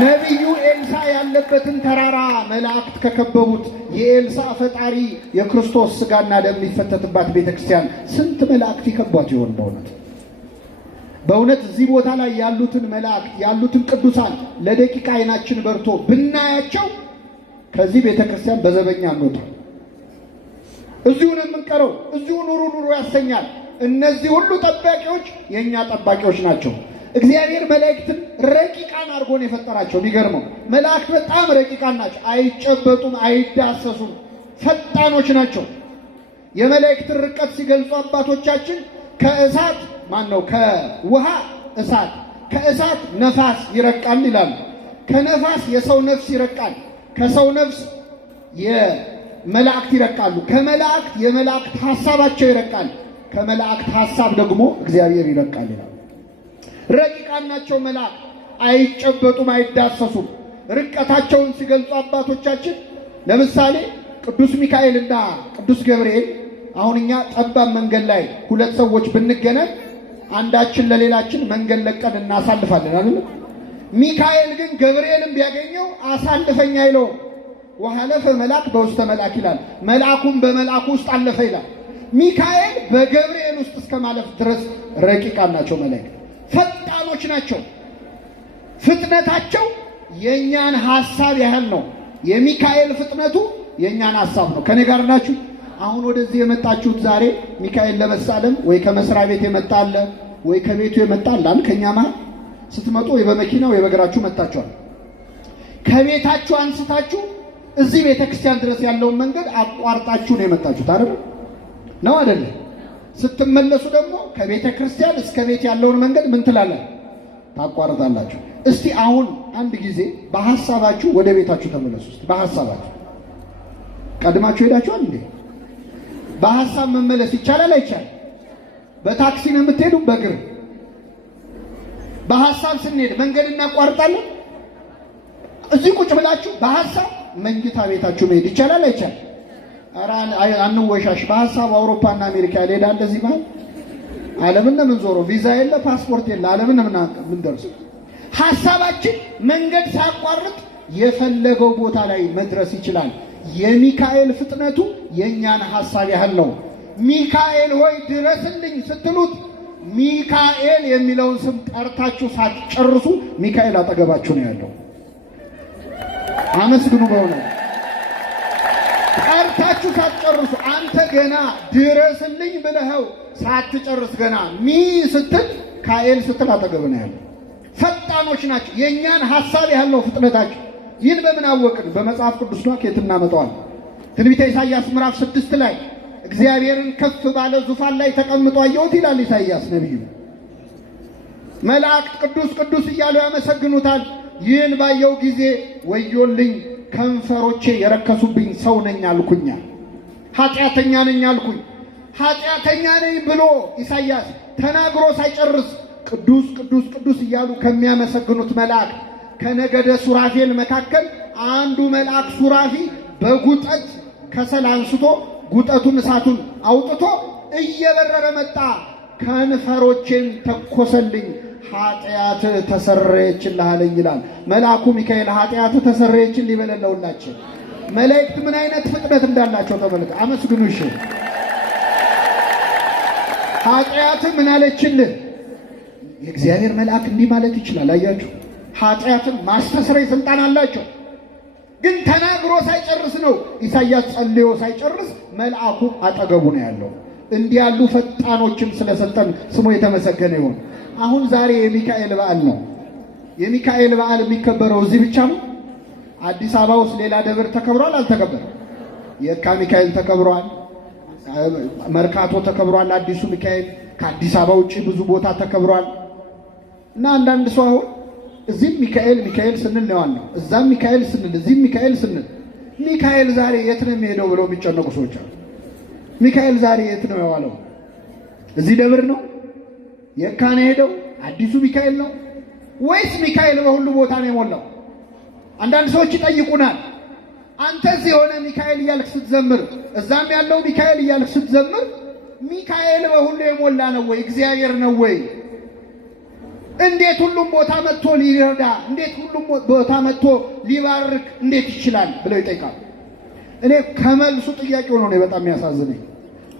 ነቢዩ ኤልሳ ያለበትን ተራራ መላእክት ከከበቡት የኤልሳ ፈጣሪ የክርስቶስ ሥጋና ደም የሚፈተትባት ቤተክርስቲያን ስንት መላእክት ይከቧት ይሆን? በእውነት እዚህ ቦታ ላይ ያሉትን መላእክት ያሉትን ቅዱሳን ለደቂቃ አይናችን በርቶ ብናያቸው ከዚህ ቤተክርስቲያን በዘበኛ አንወጣ። እዚሁ ነው የምንቀረው። እዚሁ ኑሩ ኑሩ ያሰኛል። እነዚህ ሁሉ ጠባቂዎች የኛ ጠባቂዎች ናቸው። እግዚአብሔር መላእክትን ረቂቃን አድርጎ ነው የፈጠራቸው። የሚገርመው መላእክት በጣም ረቂቃን ናቸው። አይጨበጡም፣ አይዳሰሱም፣ ፈጣኖች ናቸው። የመላእክትን ርቀት ሲገልጹ አባቶቻችን ከእሳት ከውሃ እሳት፣ ከእሳት ነፋስ ይረቃል ይላሉ። ከነፋስ የሰው ነፍስ ይረቃል፣ ከሰው ነፍስ የመላእክት ይረቃሉ። ከመላእክት የመላእክት ሐሳባቸው ይረቃል፣ ከመላእክት ሐሳብ ደግሞ እግዚአብሔር ይረቃል ይላሉ። ረቂቃን ናቸው መላእክት፣ አይጨበጡም፣ አይዳሰሱም። ርቀታቸውን ሲገልጹ አባቶቻችን ለምሳሌ ቅዱስ ሚካኤልና ቅዱስ ገብርኤል አሁን እኛ ጠባብ መንገድ ላይ ሁለት ሰዎች ብንገናኝ አንዳችን ለሌላችን መንገድ ለቀን እናሳልፋለን አይደል? ሚካኤል ግን ገብርኤልን ቢያገኘው አሳልፈኝ አይለውም። ወሐለፈ መልአክ በውስተ መልአክ ይላል። መልአኩም በመልአኩ ውስጥ አለፈ ይላል። ሚካኤል በገብርኤል ውስጥ እስከ ማለፍ ድረስ ረቂቃን ናቸው መላእክት። ፈጣኖች ናቸው። ፍጥነታቸው የኛን ሐሳብ ያህል ነው። የሚካኤል ፍጥነቱ የኛን ሐሳብ ነው። ከኔ ጋር ናችሁ? አሁን ወደዚህ የመጣችሁት ዛሬ ሚካኤል ለመሳለም ወይ ከመስሪያ ቤት የመጣ አለ ወይ ከቤቱ የመጣ አለ። ከኛ ማለት ስትመጡ ወይ በመኪና ወይ በእግራችሁ መጣችኋል። ከቤታችሁ አንስታችሁ እዚህ ቤተክርስቲያን ድረስ ያለውን መንገድ አቋርጣችሁ ነው የመጣችሁት አይደል? ነው አይደል? ስትመለሱ ደግሞ ከቤተክርስቲያን እስከ ቤት ያለውን መንገድ ምን ትላላችሁ? ታቋርጣላችሁ። እስቲ አሁን አንድ ጊዜ በሐሳባችሁ ወደ ቤታችሁ ተመለሱ። በሐሳባችሁ ቀድማችሁ ሄዳችኋል እንዴ? በሐሳብ መመለስ ይቻላል አይቻልም? በታክሲ ነው የምትሄዱ? በእግር? በሐሳብ ስንሄድ መንገድ እናቋርጣለን። እዚህ ቁጭ ብላችሁ በሐሳብ መንግታ ቤታችሁ መሄድ ይቻላል አይቻልም? ኧረ አንወሻሽ። በሐሳብ አውሮፓና አሜሪካ ሄዳ እንደዚህ ማለት ዓለምን ነው የምንዞረው። ቪዛ የለ፣ ፓስፖርት የለ፣ ዓለምን ነው የምንደርሰው። ሐሳባችን መንገድ ሳያቋርጥ የፈለገው ቦታ ላይ መድረስ ይችላል። የሚካኤል ፍጥነቱ የኛን ሐሳብ ያህል ነው። ሚካኤል ሆይ ድረስልኝ ስትሉት ሚካኤል የሚለውን ስም ጠርታችሁ ሳትጨርሱ ሚካኤል አጠገባችሁ ነው ያለው። አመስግኑ። በእውነት ጠርታችሁ ሳትጨርሱ አንተ ገና ድረስልኝ ብለኸው ሳትጨርስ ገና ስትል ካኤል ስትል አጠገብ ነው ያለው። ፈጣኖች ናቸው። የኛን ሐሳብ ያህል ነው ፍጥነታቸው። ይህን በምን አወቅን? በመጽሐፍ ቅዱስ ነው። ከየት እናመጣዋለን? ትንቢተ ኢሳይያስ ምዕራፍ 6 ላይ እግዚአብሔርን ከፍ ባለ ዙፋን ላይ ተቀምጦ አየሁት ይላል ኢሳይያስ ነቢዩ። መላእክት ቅዱስ ቅዱስ እያሉ ያመሰግኑታል። ይህን ባየው ጊዜ ወዮልኝ፣ ከንፈሮቼ የረከሱብኝ ሰው ነኝ አልኩኛ፣ ኃጢአተኛ ነኝ አልኩኝ። ኃጢአተኛ ነኝ ብሎ ኢሳይያስ ተናግሮ ሳይጨርስ ቅዱስ ቅዱስ ቅዱስ እያሉ ከሚያመሰግኑት መላእክት ከነገደ ሱራፌል መካከል አንዱ መልአክ ሱራፊ በጉጠት ከሰል አንስቶ ጉጠቱን እሳቱን አውጥቶ እየበረረ መጣ። ከንፈሮቼን ተኮሰልኝ፣ ኃጢአት ተሰረየችልህ አለኝ ይላል መልአኩ ሚካኤል። ኃጢአት ተሰረየችልህ ይበለለውላችሁ። መላእክት ምን አይነት ፍጥነት እንዳላቸው ተመልከቱ። አመስግኑ። እሺ ኃጢአት ምን አለችልህ? የእግዚአብሔር መልአክ እንዲህ ማለት ይችላል። አያችሁ፣ ኃጢአትን ማስተስረይ ስልጣን አላቸው። ግን ተናግሮ ሳይጨርስ ነው ኢሳይያስ ጸልዮ ሳይጨርስ መልአኩ አጠገቡ ነው ያለው። እንዲህ ያሉ ፈጣኖችን ስለሰጠን ስሙ የተመሰገነ ይሁን። አሁን ዛሬ የሚካኤል በዓል ነው። የሚካኤል በዓል የሚከበረው እዚህ ብቻ ነው? አዲስ አበባ ውስጥ ሌላ ደብር ተከብሯል? አልተከበረም? የካ ሚካኤል ተከብሯል። መርካቶ ተከብሯል። አዲሱ ሚካኤል ከአዲስ አበባ ውጪ ብዙ ቦታ ተከብሯል። እና አንዳንድ ሰው አሁን እዚህም ሚካኤል ሚካኤል ስንል ነው ያለው፣ እዛም ሚካኤል ስንል እዚህም ሚካኤል ስንል ሚካኤል ዛሬ የት ነው የሚሄደው ብለው የሚጨነቁ ሰዎች አሉ። ሚካኤል ዛሬ የት ነው የዋለው? እዚህ ደብር ነው? የካ ነው ሄደው? አዲሱ ሚካኤል ነው ወይስ ሚካኤል በሁሉ ቦታ ነው የሞላው? አንዳንድ ሰዎች ይጠይቁናል። አንተ እዚህ የሆነ ሚካኤል እያልክ ስትዘምር፣ እዛም ያለው ሚካኤል እያልክ ስትዘምር ሚካኤል በሁሉ የሞላ ነው ወይ? እግዚአብሔር ነው ወይ? እንዴት ሁሉም ቦታ መጥቶ ሊረዳ፣ እንዴት ሁሉም ቦታ መጥቶ ሊባርክ እንዴት ይችላል ብለው ይጠይቃሉ። እኔ ከመልሱ ጥያቄው ነው በጣም የሚያሳዝነኝ።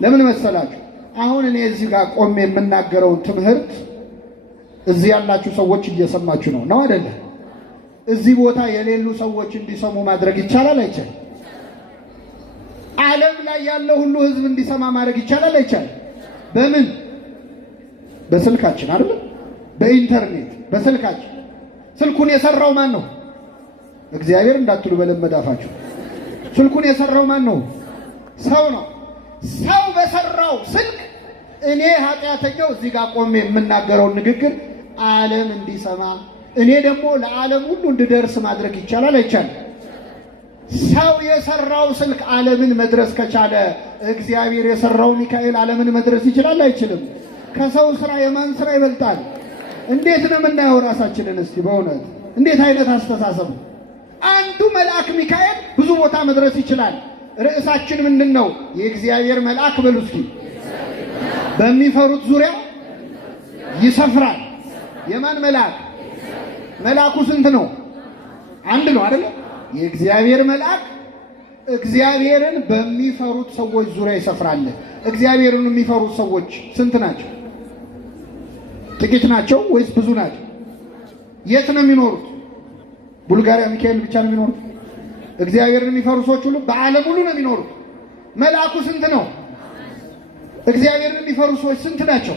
ለምን መሰላችሁ? አሁን እኔ እዚህ ጋር ቆሜ የምናገረውን ትምህርት እዚህ ያላችሁ ሰዎች እየሰማችሁ ነው አይደለ? እዚህ ቦታ የሌሉ ሰዎች እንዲሰሙ ማድረግ ይቻላል አይቻልም? ዓለም ላይ ያለው ሁሉ ህዝብ እንዲሰማ ማድረግ ይቻላል አይቻልም? በምን? በስልካችን አይደል? በኢንተርኔት በስልካችን። ስልኩን የሰራው ማን ነው? እግዚአብሔር እንዳትሉ በለመዳፋችሁ። ስልኩን የሰራው ማን ነው? ሰው ነው። ሰው በሰራው ስልክ እኔ ኃጢአተኛው እዚህ ጋር ቆሜ የምናገረውን ንግግር ዓለም እንዲሰማ፣ እኔ ደግሞ ለዓለም ሁሉ እንድደርስ ማድረግ ይቻላል አይቻልም? ሰው የሰራው ስልክ ዓለምን መድረስ ከቻለ እግዚአብሔር የሰራው ሚካኤል ዓለምን መድረስ ይችላል አይችልም? ከሰው ስራ የማን ስራ ይበልጣል? እንዴት ነው የምናየው ራሳችንን? እስቲ በእውነት እንዴት አይነት አስተሳሰብ! አንዱ መልአክ ሚካኤል ብዙ ቦታ መድረስ ይችላል። ርዕሳችን ምንድን ነው? የእግዚአብሔር መልአክ በሉ እስኪ። በሚፈሩት ዙሪያ ይሰፍራል። የማን መልአክ? መልአኩ ስንት ነው? አንድ ነው አይደል? የእግዚአብሔር መልአክ እግዚአብሔርን በሚፈሩት ሰዎች ዙሪያ ይሰፍራል። እግዚአብሔርን የሚፈሩት ሰዎች ስንት ናቸው? ጥቂት ናቸው ወይስ ብዙ ናቸው? የት ነው የሚኖሩት? ቡልጋሪያ ሚካኤል ብቻ ነው የሚኖሩት? እግዚአብሔርን የሚፈሩ ሰዎች ሁሉ በዓለም ሁሉ ነው የሚኖሩት። መልአኩ ስንት ነው? እግዚአብሔርን የሚፈሩ ሰዎች ስንት ናቸው?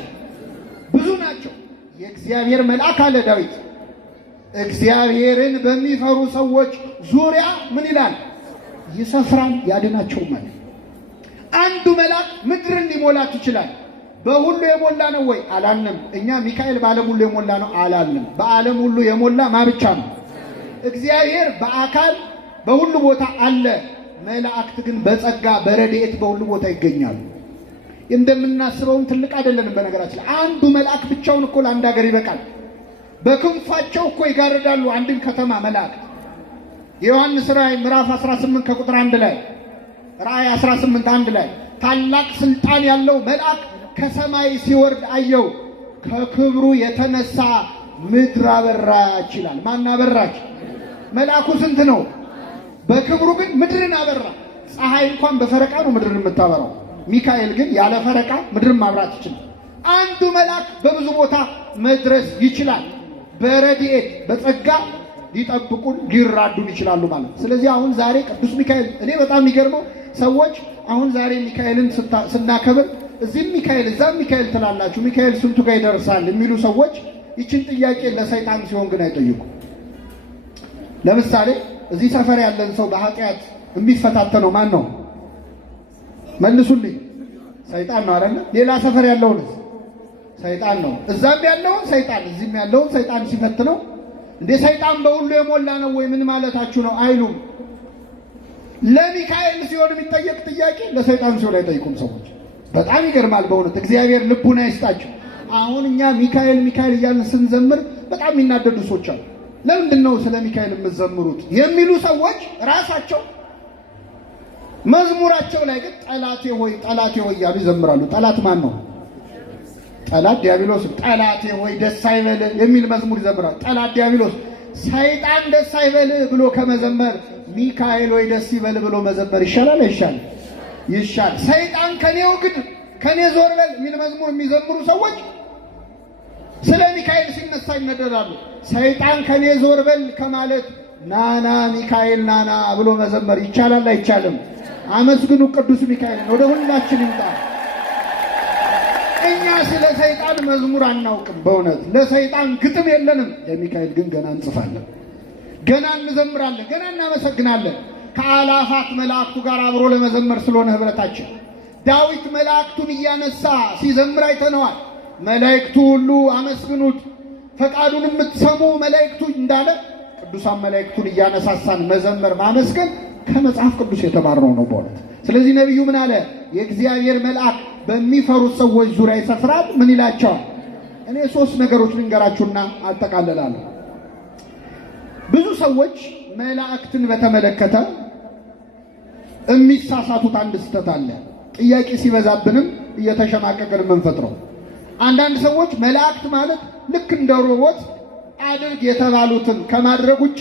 ብዙ ናቸው። የእግዚአብሔር መልአክ አለ ዳዊት እግዚአብሔርን በሚፈሩ ሰዎች ዙሪያ ምን ይላል? ይሰፍራል፣ ያድናቸውማል። አንዱ መልአክ ምድርን ሊሞላት ይችላል። በሁሉ የሞላ ነው ወይ? አላልንም። እኛ ሚካኤል በዓለም ሁሉ የሞላ ነው አላልንም። በዓለም ሁሉ የሞላ ማብቻ ነው እግዚአብሔር። በአካል በሁሉ ቦታ አለ። መላእክት ግን በጸጋ በረድኤት በሁሉ ቦታ ይገኛሉ። እንደምናስበውም ትልቅ አይደለንም። በነገራችን አንዱ መልአክ ብቻውን እኮ ለአንድ ሀገር ይበቃል። በክንፋቸው እኮ ይጋርዳሉ አንድን ከተማ መላእክት። የዮሐንስ ራእይ ምዕራፍ 18 ከቁጥር 1 ላይ ራእይ 18 1 ላይ ታላቅ ስልጣን ያለው መልአክ ከሰማይ ሲወርድ አየው፣ ከክብሩ የተነሳ ምድር አበራች ይላል። ማን አበራች? መልአኩ ስንት ነው? በክብሩ ግን ምድርን አበራ። ፀሐይ እንኳን በፈረቃ ነው ምድርን የምታበራው። ሚካኤል ግን ያለ ፈረቃ ምድርን ማብራት ይችላል። አንዱ መልአክ በብዙ ቦታ መድረስ ይችላል። በረድኤት በጸጋ ሊጠብቁን ሊራዱን ይችላሉ ማለት። ስለዚህ አሁን ዛሬ ቅዱስ ሚካኤል እኔ በጣም የሚገርመው ሰዎች አሁን ዛሬ ሚካኤልን ስናከብር እዚህም ሚካኤል እዛም ሚካኤል ትላላችሁ፣ ሚካኤል ስንቱ ጋር ይደርሳል የሚሉ ሰዎች ይችን ጥያቄ ለሰይጣን ሲሆን ግን አይጠይቁ። ለምሳሌ እዚህ ሰፈር ያለን ሰው በኃጢአት የሚፈታተነው ማን ነው? መልሱልኝ። ሰይጣን ነው አይደል? ሌላ ሰፈር ያለውን ሰይጣን ነው። እዛም ያለውን ሰይጣን እዚህም ያለውን ሰይጣን ሲፈትነው እንደ ሰይጣን በሁሉ የሞላ ነው ወይ ምን ማለታችሁ ነው አይሉም። ለሚካኤል ሲሆን የሚጠየቅ ጥያቄ ለሰይጣን ሲሆን አይጠይቁም ሰዎች። በጣም ይገርማል በእውነት እግዚአብሔር ልቡና ይስጣቸው። አሁን እኛ ሚካኤል ሚካኤል እያልን ስንዘምር በጣም የሚናደዱ ሰዎች አሉ። ለምንድን ነው ስለ ሚካኤል የምትዘምሩት የሚሉ ሰዎች ራሳቸው መዝሙራቸው ላይ ግን ጠላቴ ሆይ እያሉ ይዘምራሉ። ጠላት ማን ነው? ጠላት ዲያብሎስ። ጠላቴ ሆይ ደስ አይበል የሚል መዝሙር ይዘምራል። ጠላት ዲያብሎስ። ሰይጣን ደስ አይበል ብሎ ከመዘመር ሚካኤል ወይ ደስ ይበል ብሎ መዘመር ይሻላል አይሻልም? ይሻል። ሰይጣን ከኔ ወግድ ከኔ ዞር በል የሚል መዝሙር የሚዘምሩ ሰዎች ስለ ሚካኤል ሲነሳ ይነደዳሉ። ሰይጣን ከኔ ዞር በል ከማለት ናና ሚካኤል ናና ብሎ መዘመር ይቻላል አይቻልም? አመስግኑ ቅዱስ ሚካኤልን። ወደ ሁላችን ይምጣ። እኛ ስለ ሰይጣን መዝሙር አናውቅም። በእውነት ለሰይጣን ግጥም የለንም። ለሚካኤል ግን ገና እንጽፋለን፣ ገና እንዘምራለን፣ ገና እናመሰግናለን። ከአላፋት መላእክቱ ጋር አብሮ ለመዘመር ስለሆነ ህብረታችን። ዳዊት መላእክቱን እያነሳ ሲዘምር አይተነዋል። መላእክቱ ሁሉ አመስግኑት ፈቃዱን የምትሰሙ መላእክቱ እንዳለ ቅዱሳን መላእክቱን እያነሳሳን መዘመር ማመስገን ከመጽሐፍ ቅዱስ የተማርነው ነው በእውነት። ስለዚህ ነቢዩ ምን አለ? የእግዚአብሔር መልአክ በሚፈሩት ሰዎች ዙሪያ ይሰፍራል። ምን ይላቸዋል? እኔ 3 ነገሮች ልንገራችሁና አጠቃልላለሁ። ብዙ ሰዎች መላእክትን በተመለከተ የሚሳሳቱት አንድ ስህተት አለ። ጥያቄ ሲበዛብንም እየተሸማቀቅን የምንፈጥረው አንዳንድ ሰዎች መላእክት ማለት ልክ እንደ ሮቦት አድርግ የተባሉትን ከማድረግ ውጪ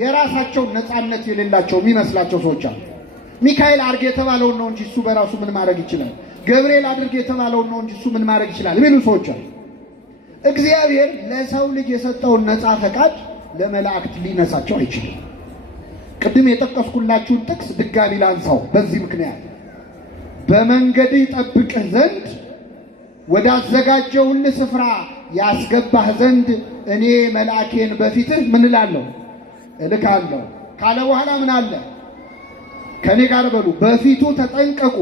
የራሳቸው ነፃነት የሌላቸው የሚመስላቸው ሰዎች አሉ። ሚካኤል አድርግ የተባለውን ነው እንጂ እሱ በራሱ ምን ማድረግ ይችላል? ገብርኤል አድርግ የተባለውን ነው እንጂ እሱ ምን ማድረግ ይችላል? የሚሉ ሰዎች አሉ። እግዚአብሔር ለሰው ልጅ የሰጠውን ነፃ ፈቃድ ለመላእክት ሊነሳቸው አይችልም። ቅድም የጠቀስኩላችሁን ጥቅስ ድጋሚ ላንሳው። በዚህ ምክንያት በመንገድህ ይጠብቅህ ዘንድ ወዳዘጋጀሁልህ ስፍራ ያስገባህ ዘንድ እኔ መልአኬን በፊትህ ምን እላለሁ? እልካለሁ ካለ በኋላ ምን አለ? ከኔ ጋር በሉ፣ በፊቱ ተጠንቀቁ።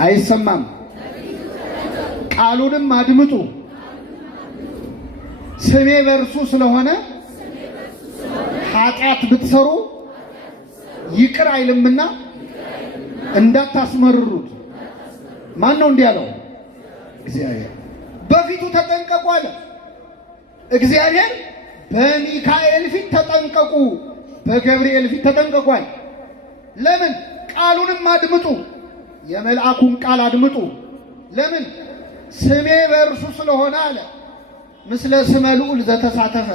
አይሰማም? ቃሉንም አድምጡ። ስሜ በእርሱ ስለሆነ ኃጢአት ብትሰሩ ይቅር አይልምና እንዳታስመርሩት። ማን ነው እንዲህ ያለው? እግዚአብሔር። በፊቱ ተጠንቀቁ አለ እግዚአብሔር። በሚካኤል ፊት ተጠንቀቁ፣ በገብርኤል ፊት ተጠንቀቁ አለ። ለምን? ቃሉንም አድምጡ፣ የመልአኩን ቃል አድምጡ። ለምን? ስሜ በእርሱ ስለሆነ አለ። ምስለ ስመ ልዑል ዘተሳተፈ፣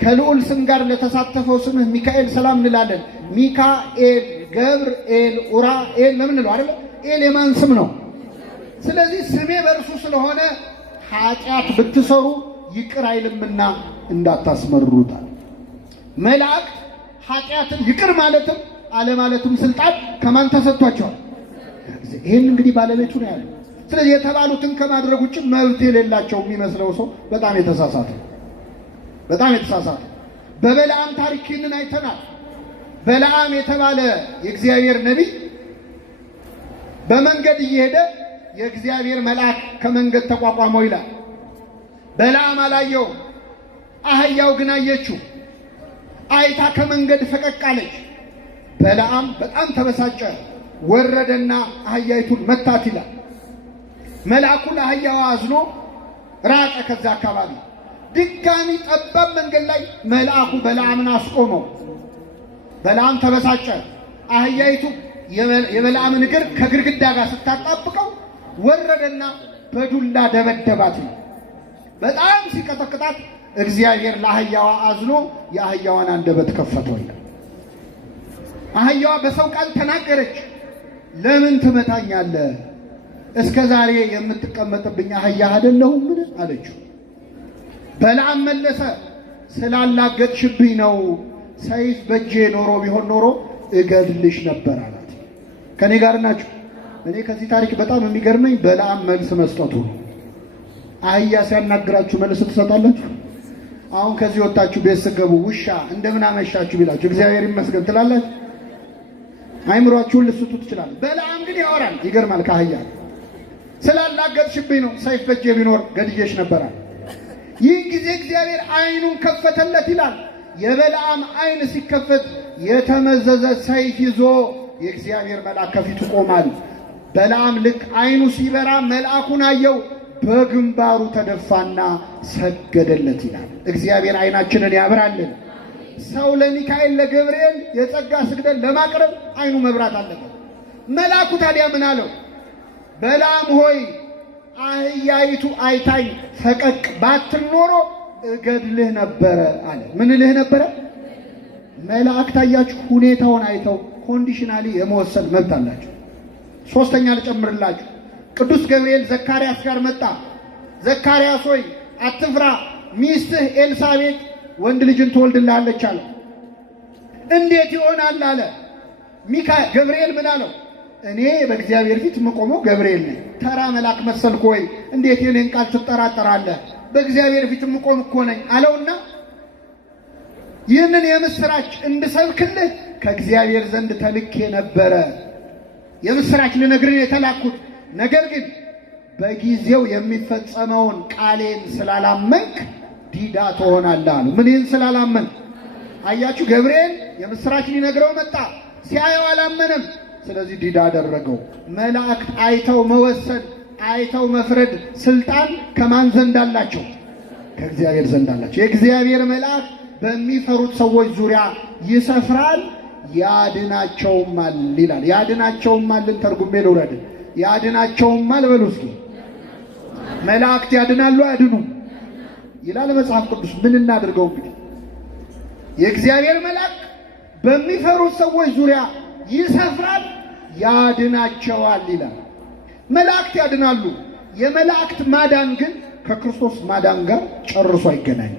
ከልዑል ስም ጋር ለተሳተፈው ስምህ ሚካኤል ሰላም እንላለን። ሚካኤል፣ ገብርኤል፣ ኡራኤል ለምን ነው አይደል? ኤል የማን ስም ነው? ስለዚህ ስሜ በእርሱ ስለሆነ ኃጢአት ብትሰሩ ይቅር አይልምና እንዳታስመርሩታል። መላእክት ኃጢአትን ይቅር ማለትም አለማለትም ስልጣን ከማን ተሰጥቷቸዋል? ይሄን እንግዲህ ባለቤቱ ነው ያለው። ስለዚህ የተባሉትን ከማድረግ ውጭ መብት የሌላቸው የሚመስለው ሰው በጣም የተሳሳተ በበለዓም ታሪክ ይህንን አይተናል። በለዓም የተባለ የእግዚአብሔር ነቢይ በመንገድ እየሄደ የእግዚአብሔር መልአክ ከመንገድ ተቋቋመው ይላል። በለዓም አላየው፣ አህያው ግን አየችው። አይታ ከመንገድ ፈቀቅ አለች። በለዓም በጣም ተበሳጨ፣ ወረደና አህያይቱን መታት ይላል። መልአኩ ለአህያዋ አዝኖ ራቀ ከዛ አካባቢ። ድጋሚ ጠባብ መንገድ ላይ መልአኩ በለዓምን አስቆመው። በለዓም ተበሳጨ። አህያይቱ የበለዓምን እግር ከግድግዳ ጋር ስታጣብቀው ወረደና በዱላ ደበደባት። በጣም ሲቀጠቅጣት እግዚአብሔር ለአህያዋ አዝኖ የአህያዋን አንደበት ከፈተው ይላል። አህያዋ በሰው ቃል ተናገረች። ለምን ትመታኛለህ? እስከ ዛሬ የምትቀመጥብኝ አህያ አይደለሁምን አለችው። በለዓም መለሰ፣ ስላላገጥሽብኝ ነው። ሰይፍ በእጄ ኖሮ ቢሆን ኖሮ እገድልሽ ነበር አላት። ከኔ ጋር ናችሁ? እኔ ከዚህ ታሪክ በጣም የሚገርመኝ በለዓም መልስ መስጠቱ ነው። አህያ ሲያናግራችሁ መልስ ትሰጣላችሁ? አሁን ከዚህ ወጣችሁ ቤት ስትገቡ ውሻ እንደምን አመሻችሁ ቢላችሁ እግዚአብሔር ይመስገን ትላላችሁ? አይምሯችሁን ልስቱ ትችላላችሁ። በለዓም ግን ያወራል። ይገርማል። ከአህያ ስላላገጥሽብኝ ነው፣ ሰይፍ በእጄ ቢኖር ገድዬሽ ነበራል። ይህን ጊዜ እግዚአብሔር ዓይኑን ከፈተለት ይላል። የበለዓም ዓይን ሲከፈት የተመዘዘ ሰይፍ ይዞ የእግዚአብሔር መልአክ ከፊቱ ቆሟል። በለዓም ልክ ዓይኑ ሲበራ መልአኩን አየው፣ በግንባሩ ተደፋና ሰገደለት ይላል። እግዚአብሔር ዓይናችንን ያብራልን። ሰው ለሚካኤል ለገብርኤል የጸጋ ስግደት ለማቅረብ ዓይኑ መብራት አለበት። መልአኩ ታዲያ ምን አለው? በለዓም ሆይ አህያይቱ አይታኝ ፈቀቅ ባትል ኖሮ እገድልህ ነበረ አለ። ምን ልህ ነበረ? መላእክት አያችሁ፣ ሁኔታውን አይተው ኮንዲሽናሊ የመወሰን መብት አላቸው። ሶስተኛ ልጨምርላችሁ። ቅዱስ ገብርኤል ዘካርያስ ጋር መጣ። ዘካርያስ ሆይ አትፍራ፣ ሚስትህ ኤልሳቤጥ ወንድ ልጅን ትወልድልሃለች አለው። እንዴት ይሆናል አለ። ገብርኤል ምን አለው? እኔ በእግዚአብሔር ፊት የምቆመው ገብርኤል ነኝ። ተራ መልአክ መሰልኩ ወይ? እንዴት የኔን ቃል ትጠራጠራለህ? በእግዚአብሔር ፊት የምቆም እኮ ነኝ አለውና ይህንን የምስራች እንድሰብክልህ ከእግዚአብሔር ዘንድ ተልኬ ነበረ። የምስራች ልነግርህ የተላኩት፣ ነገር ግን በጊዜው የሚፈጸመውን ቃሌን ስላላመንክ ዲዳ ትሆናለህ አሉ። ምን ይህን ስላላመን? አያችሁ፣ ገብርኤል የምስራች ሊነግረው መጣ። ሲያየው አላመነም። ስለዚህ ዲዳ አደረገው። መላእክት አይተው መወሰን፣ አይተው መፍረድ ስልጣን ከማን ዘንድ አላቸው? ከእግዚአብሔር ዘንድ አላቸው። የእግዚአብሔር መልአክ በሚፈሩት ሰዎች ዙሪያ ይሰፍራል ያድናቸውማል ይላል። ያድናቸውማልን ተርጉሜ ልውረድ። ያድናቸውማል በሉ እስኪ። መላእክት ያድናሉ አያድኑም ይላል መጽሐፍ ቅዱስ። ምን እናድርገው እንግዲህ? የእግዚአብሔር መልአክ በሚፈሩት ሰዎች ዙሪያ ይሰፍራል ያድናቸዋል ይላል። መላእክት ያድናሉ። የመላእክት ማዳን ግን ከክርስቶስ ማዳን ጋር ጨርሶ አይገናኝም።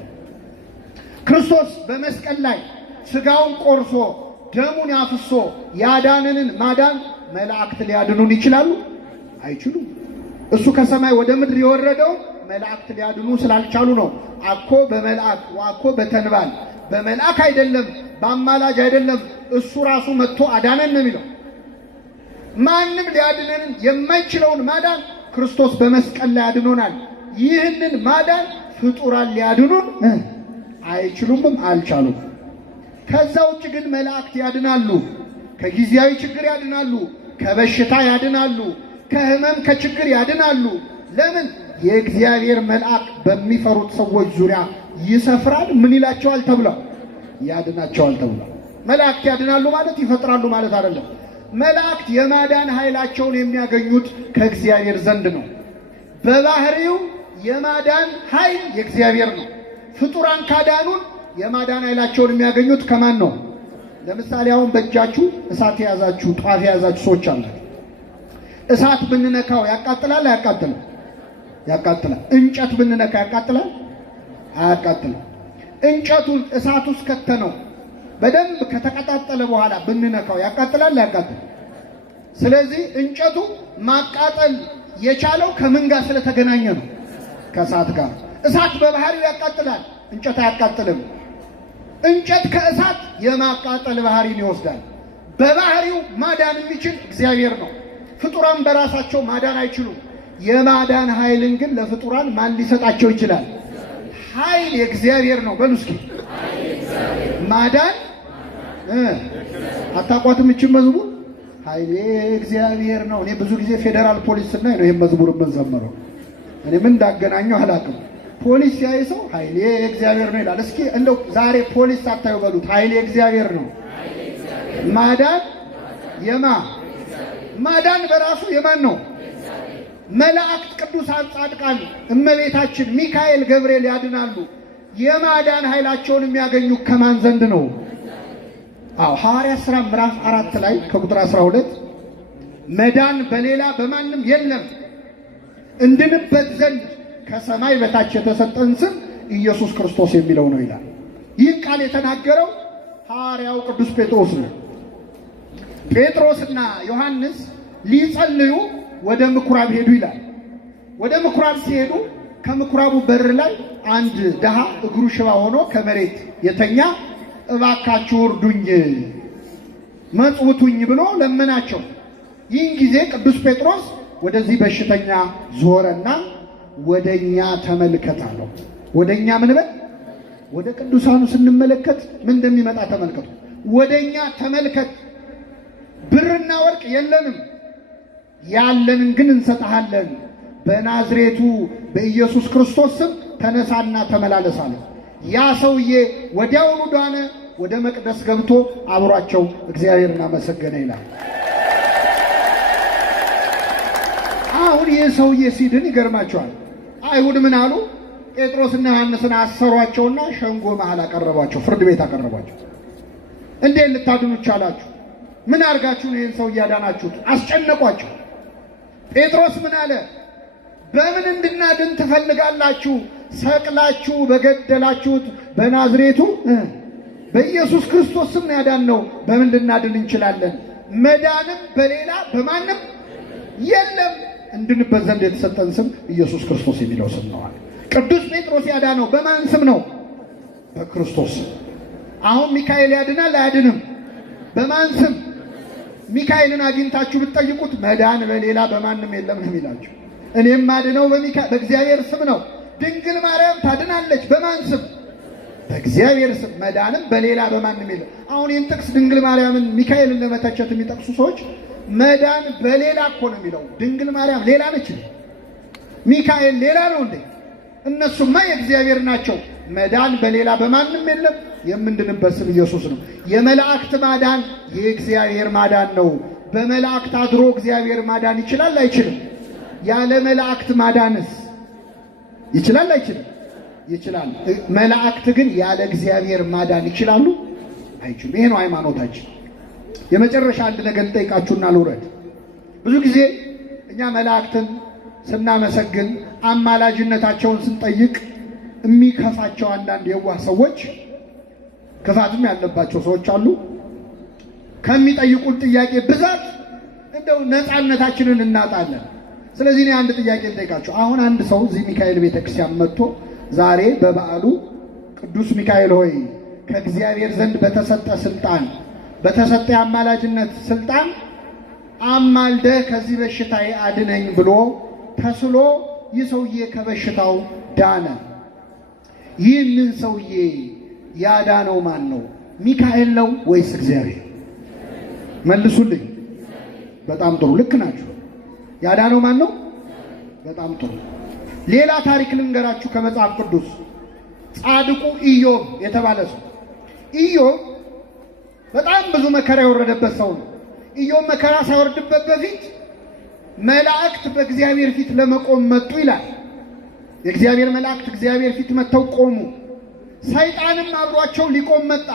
ክርስቶስ በመስቀል ላይ ስጋውን ቆርሶ ደሙን ያፍሶ ያዳነንን ማዳን መላእክት ሊያድኑን ይችላሉ? አይችሉም። እሱ ከሰማይ ወደ ምድር የወረደው መላእክት ሊያድኑ ስላልቻሉ ነው። አኮ በመልአክ ዋኮ በተንባል፣ በመልአክ አይደለም በአማላጅ አይደለም፣ እሱ ራሱ መጥቶ አዳነን ነው የሚለው። ማንም ሊያድነን የማይችለውን ማዳን ክርስቶስ በመስቀል ላይ አድኖናል። ይህንን ማዳን ፍጡራን ሊያድኑን አይችሉምም፣ አልቻሉም። ከዛ ውጭ ግን መላእክት ያድናሉ። ከጊዜያዊ ችግር ያድናሉ፣ ከበሽታ ያድናሉ፣ ከህመም ከችግር ያድናሉ። ለምን? የእግዚአብሔር መልአክ በሚፈሩት ሰዎች ዙሪያ ይሰፍራል። ምን ይላቸዋል ተብሏል? ያድናቸዋል ተብሏል። መላእክት ያድናሉ ማለት ይፈጥራሉ ማለት አይደለም። መላእክት የማዳን ኃይላቸውን የሚያገኙት ከእግዚአብሔር ዘንድ ነው። በባህሪው የማዳን ኃይል የእግዚአብሔር ነው። ፍጡራን ካዳኑን የማዳን ኃይላቸውን የሚያገኙት ከማን ነው? ለምሳሌ አሁን በእጃችሁ እሳት የያዛችሁ ጧፍ የያዛችሁ ሰዎች አላችሁ። እሳት ብንነካው ያቃጥላል አያቃጥልም? ያቃጥላል። እንጨት ብንነካ ያቃጥላል አያቃጥልም? እንጨቱን እሳት ውስጥ ከተነው በደንብ ከተቀጣጠለ በኋላ ብንነካው ያቃጥላል አያቃጥልም? ስለዚህ እንጨቱ ማቃጠል የቻለው ከምን ጋር ስለተገናኘ ነው? ከእሳት ጋር። እሳት በባህሪው ያቃጥላል፣ እንጨት አያቃጥልም። እንጨት ከእሳት የማቃጠል ባህሪን ይወስዳል። በባህሪው ማዳን የሚችል እግዚአብሔር ነው። ፍጡራን በራሳቸው ማዳን አይችሉም። የማዳን ኃይልን ግን ለፍጡራን ማን ሊሰጣቸው ይችላል? ኃይል የእግዚአብሔር ነው። በሉ እስኪ ማዳን አታቋትም? እቺ መዝሙር ኃይል የእግዚአብሔር ነው። እኔ ብዙ ጊዜ ፌዴራል ፖሊስ ስናይ ነው ይሄን መዝሙር የምንዘምረው። እኔ ምን እንዳገናኘው አላውቅም። ፖሊስ ሲያይ ሰው ኃይል የእግዚአብሔር ነው ይላል። እስኪ እንደው ዛሬ ፖሊስ ሳታዩ በሉት ኃይል የእግዚአብሔር ነው። ማዳን ማዳን በራሱ የማን ነው? መላእክት፣ ቅዱሳን፣ ጻድቃን፣ እመቤታችን፣ ሚካኤል፣ ገብርኤል ያድናሉ። የማዳን ኃይላቸውን የሚያገኙ ከማን ዘንድ ነው? ሐዋርያት ሥራ ምዕራፍ 4 ላይ ከቁጥር 12 መዳን በሌላ በማንም የለም እንድንበት ዘንድ ከሰማይ በታች የተሰጠን ስም ኢየሱስ ክርስቶስ የሚለው ነው ይላል። ይህን ቃል የተናገረው ሐዋርያው ቅዱስ ጴጥሮስ ነው። ጴጥሮስና ዮሐንስ ሊጸልዩ ወደ ምኩራብ ሄዱ ይላል። ወደ ምኩራብ ሲሄዱ ከምኩራቡ በር ላይ አንድ ድሃ እግሩ ሽባ ሆኖ ከመሬት የተኛ እባካችሁ እርዱኝ፣ መጽውቱኝ ብሎ ለመናቸው። ይህን ጊዜ ቅዱስ ጴጥሮስ ወደዚህ በሽተኛ ዞረና ወደኛ ተመልከት አለው። ወደኛ ምን በል? ወደ ቅዱሳኑ ስንመለከት ምን እንደሚመጣ ተመልከቱ። ወደኛ ተመልከት። ብርና ወርቅ የለንም፣ ያለንን ግን እንሰጥሃለን። በናዝሬቱ በኢየሱስ ክርስቶስ ስም ተነሳና ተመላለስ አለ። ያ ሰውዬ ወዲያውኑ ዳነ። ወደ መቅደስ ገብቶ አብሯቸው እግዚአብሔርን አመሰገነ ይላል። አሁን ይህ ሰውዬ ሲድን ይገርማቸዋል። አይሁድ ምን አሉ? ጴጥሮስና ዮሐንስን አሰሯቸውና ሸንጎ መሃል አቀረቧቸው፣ ፍርድ ቤት አቀረቧቸው። እንዴት ልታድኑ ቻላችሁ? ምን አድርጋችሁ ነው ይህን ሰው እያዳናችሁት? አስጨነቋቸው። ጴጥሮስ ምን አለ? በምን እንድናድን ትፈልጋላችሁ? ሰቅላችሁ በገደላችሁት በናዝሬቱ በኢየሱስ ክርስቶስ ስም ነው ያዳነው። በምን ልናድን እንችላለን? መዳንም በሌላ በማንም የለም። እንድንበት ዘንድ የተሰጠን ስም ኢየሱስ ክርስቶስ የሚለው ስም ነው። ቅዱስ ጴጥሮስ ያዳነው በማን ስም ነው? በክርስቶስ። አሁን ሚካኤል ያድናል አያድንም? በማን ስም? ሚካኤልን አግኝታችሁ ብትጠይቁት መዳን በሌላ በማንም የለም ነው የሚላችሁ። እኔም ማድነው በእግዚአብሔር ስም ነው። ድንግል ማርያም ታድናለች በማን ስም? በእግዚአብሔር ስም። መዳንም በሌላ በማንም የለም። አሁን ይህን ጥቅስ ድንግል ማርያምን ሚካኤልን ለመተቸት የሚጠቅሱ ሰዎች መዳን በሌላ እኮ ነው የሚለው። ድንግል ማርያም ሌላ ነች፣ ሚካኤል ሌላ ነው እንዴ? እነሱማ የእግዚአብሔር ናቸው። መዳን በሌላ በማንም የለም። የምንድንበት ስም ኢየሱስ ነው። የመላእክት ማዳን የእግዚአብሔር ማዳን ነው። በመላእክት አድሮ እግዚአብሔር ማዳን ይችላል አይችልም? ያለ መላእክት ማዳንስ ይችላል አይችልም? ይችላል። መላእክት ግን ያለ እግዚአብሔር ማዳን ይችላሉ? አይችሉም። ይሄ ነው ሃይማኖታችን። የመጨረሻ አንድ ነገር ልጠይቃችሁና ልውረድ። ብዙ ጊዜ እኛ መላእክትን ስናመሰግን አማላጅነታቸውን ስንጠይቅ የሚከፋቸው አንዳንድ የዋህ ሰዎች፣ ክፋትም ያለባቸው ሰዎች አሉ። ከሚጠይቁን ጥያቄ ብዛት እንደው ነፃነታችንን እናጣለን። ስለዚህ እኔ አንድ ጥያቄ ልጠይቃችሁ። አሁን አንድ ሰው እዚህ ሚካኤል ቤተክርስቲያን መጥቶ ዛሬ በበዓሉ ቅዱስ ሚካኤል ሆይ ከእግዚአብሔር ዘንድ በተሰጠ ስልጣን በተሰጠ የአማላጅነት ስልጣን አማልደ ከዚህ በሽታዬ አድነኝ ብሎ ተስሎ ይህ ሰውዬ ከበሽታው ዳነ። ይህንን ሰውዬ ያዳነው ማን ነው? ሚካኤል ነው ወይስ እግዚአብሔር? መልሱልኝ። በጣም ጥሩ፣ ልክ ናችሁ። ያዳነው ማን ነው? በጣም ጥሩ። ሌላ ታሪክ ልንገራችሁ ከመጽሐፍ ቅዱስ። ጻድቁ ኢዮብ የተባለ ሰው። ኢዮብ በጣም ብዙ መከራ የወረደበት ሰው ነው። ኢዮብ መከራ ሳይወርድበት በፊት መላእክት በእግዚአብሔር ፊት ለመቆም መጡ ይላል። የእግዚአብሔር መላእክት እግዚአብሔር ፊት መጥተው ቆሙ። ሰይጣንም አብሯቸው ሊቆም መጣ።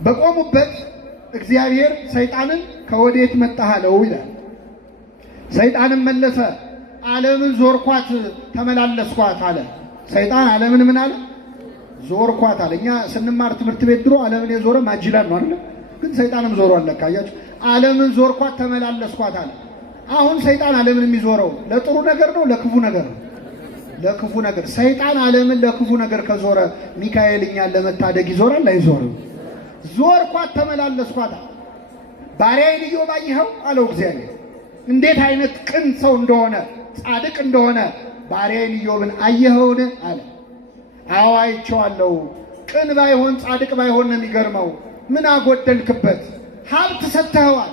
በቆሙበት እግዚአብሔር ሰይጣንን ከወዴት መጣህ አለው ይላል። ሰይጣንም መለሰ፣ ዓለምን ዞርኳት ተመላለስኳት አለ። ሰይጣን ዓለምን ምን አለ? ዞርኳት አለ። እኛ ስንማር ትምህርት ቤት ድሮ ዓለምን የዞረ ማጅላን ነው አይደል? ግን ሰይጣንም ዞሮ አለካ። አያችሁ፣ ዓለምን ዞርኳት ተመላለስኳት አለ። አሁን ሰይጣን ዓለምን የሚዞረው ለጥሩ ነገር ነው ለክፉ ነገር ነው? ለክፉ ነገር። ሰይጣን ዓለምን ለክፉ ነገር ከዞረ ሚካኤል እኛን ለመታደግ ይዞራል አይዞርም? ዞርኳት ተመላለስኳት። ባሪያዬን ኢዮብ አየኸው አለው እግዚአብሔር። እንዴት አይነት ቅን ሰው እንደሆነ ጻድቅ እንደሆነ ባሪያዬን ኢዮብን አየኸውን አለ። አዎ አይቼዋለሁ። ቅን ባይሆን ጻድቅ ባይሆን ነው የሚገርመው። ምን አጎደልክበት? ሀብት ሰጥተኸዋል፣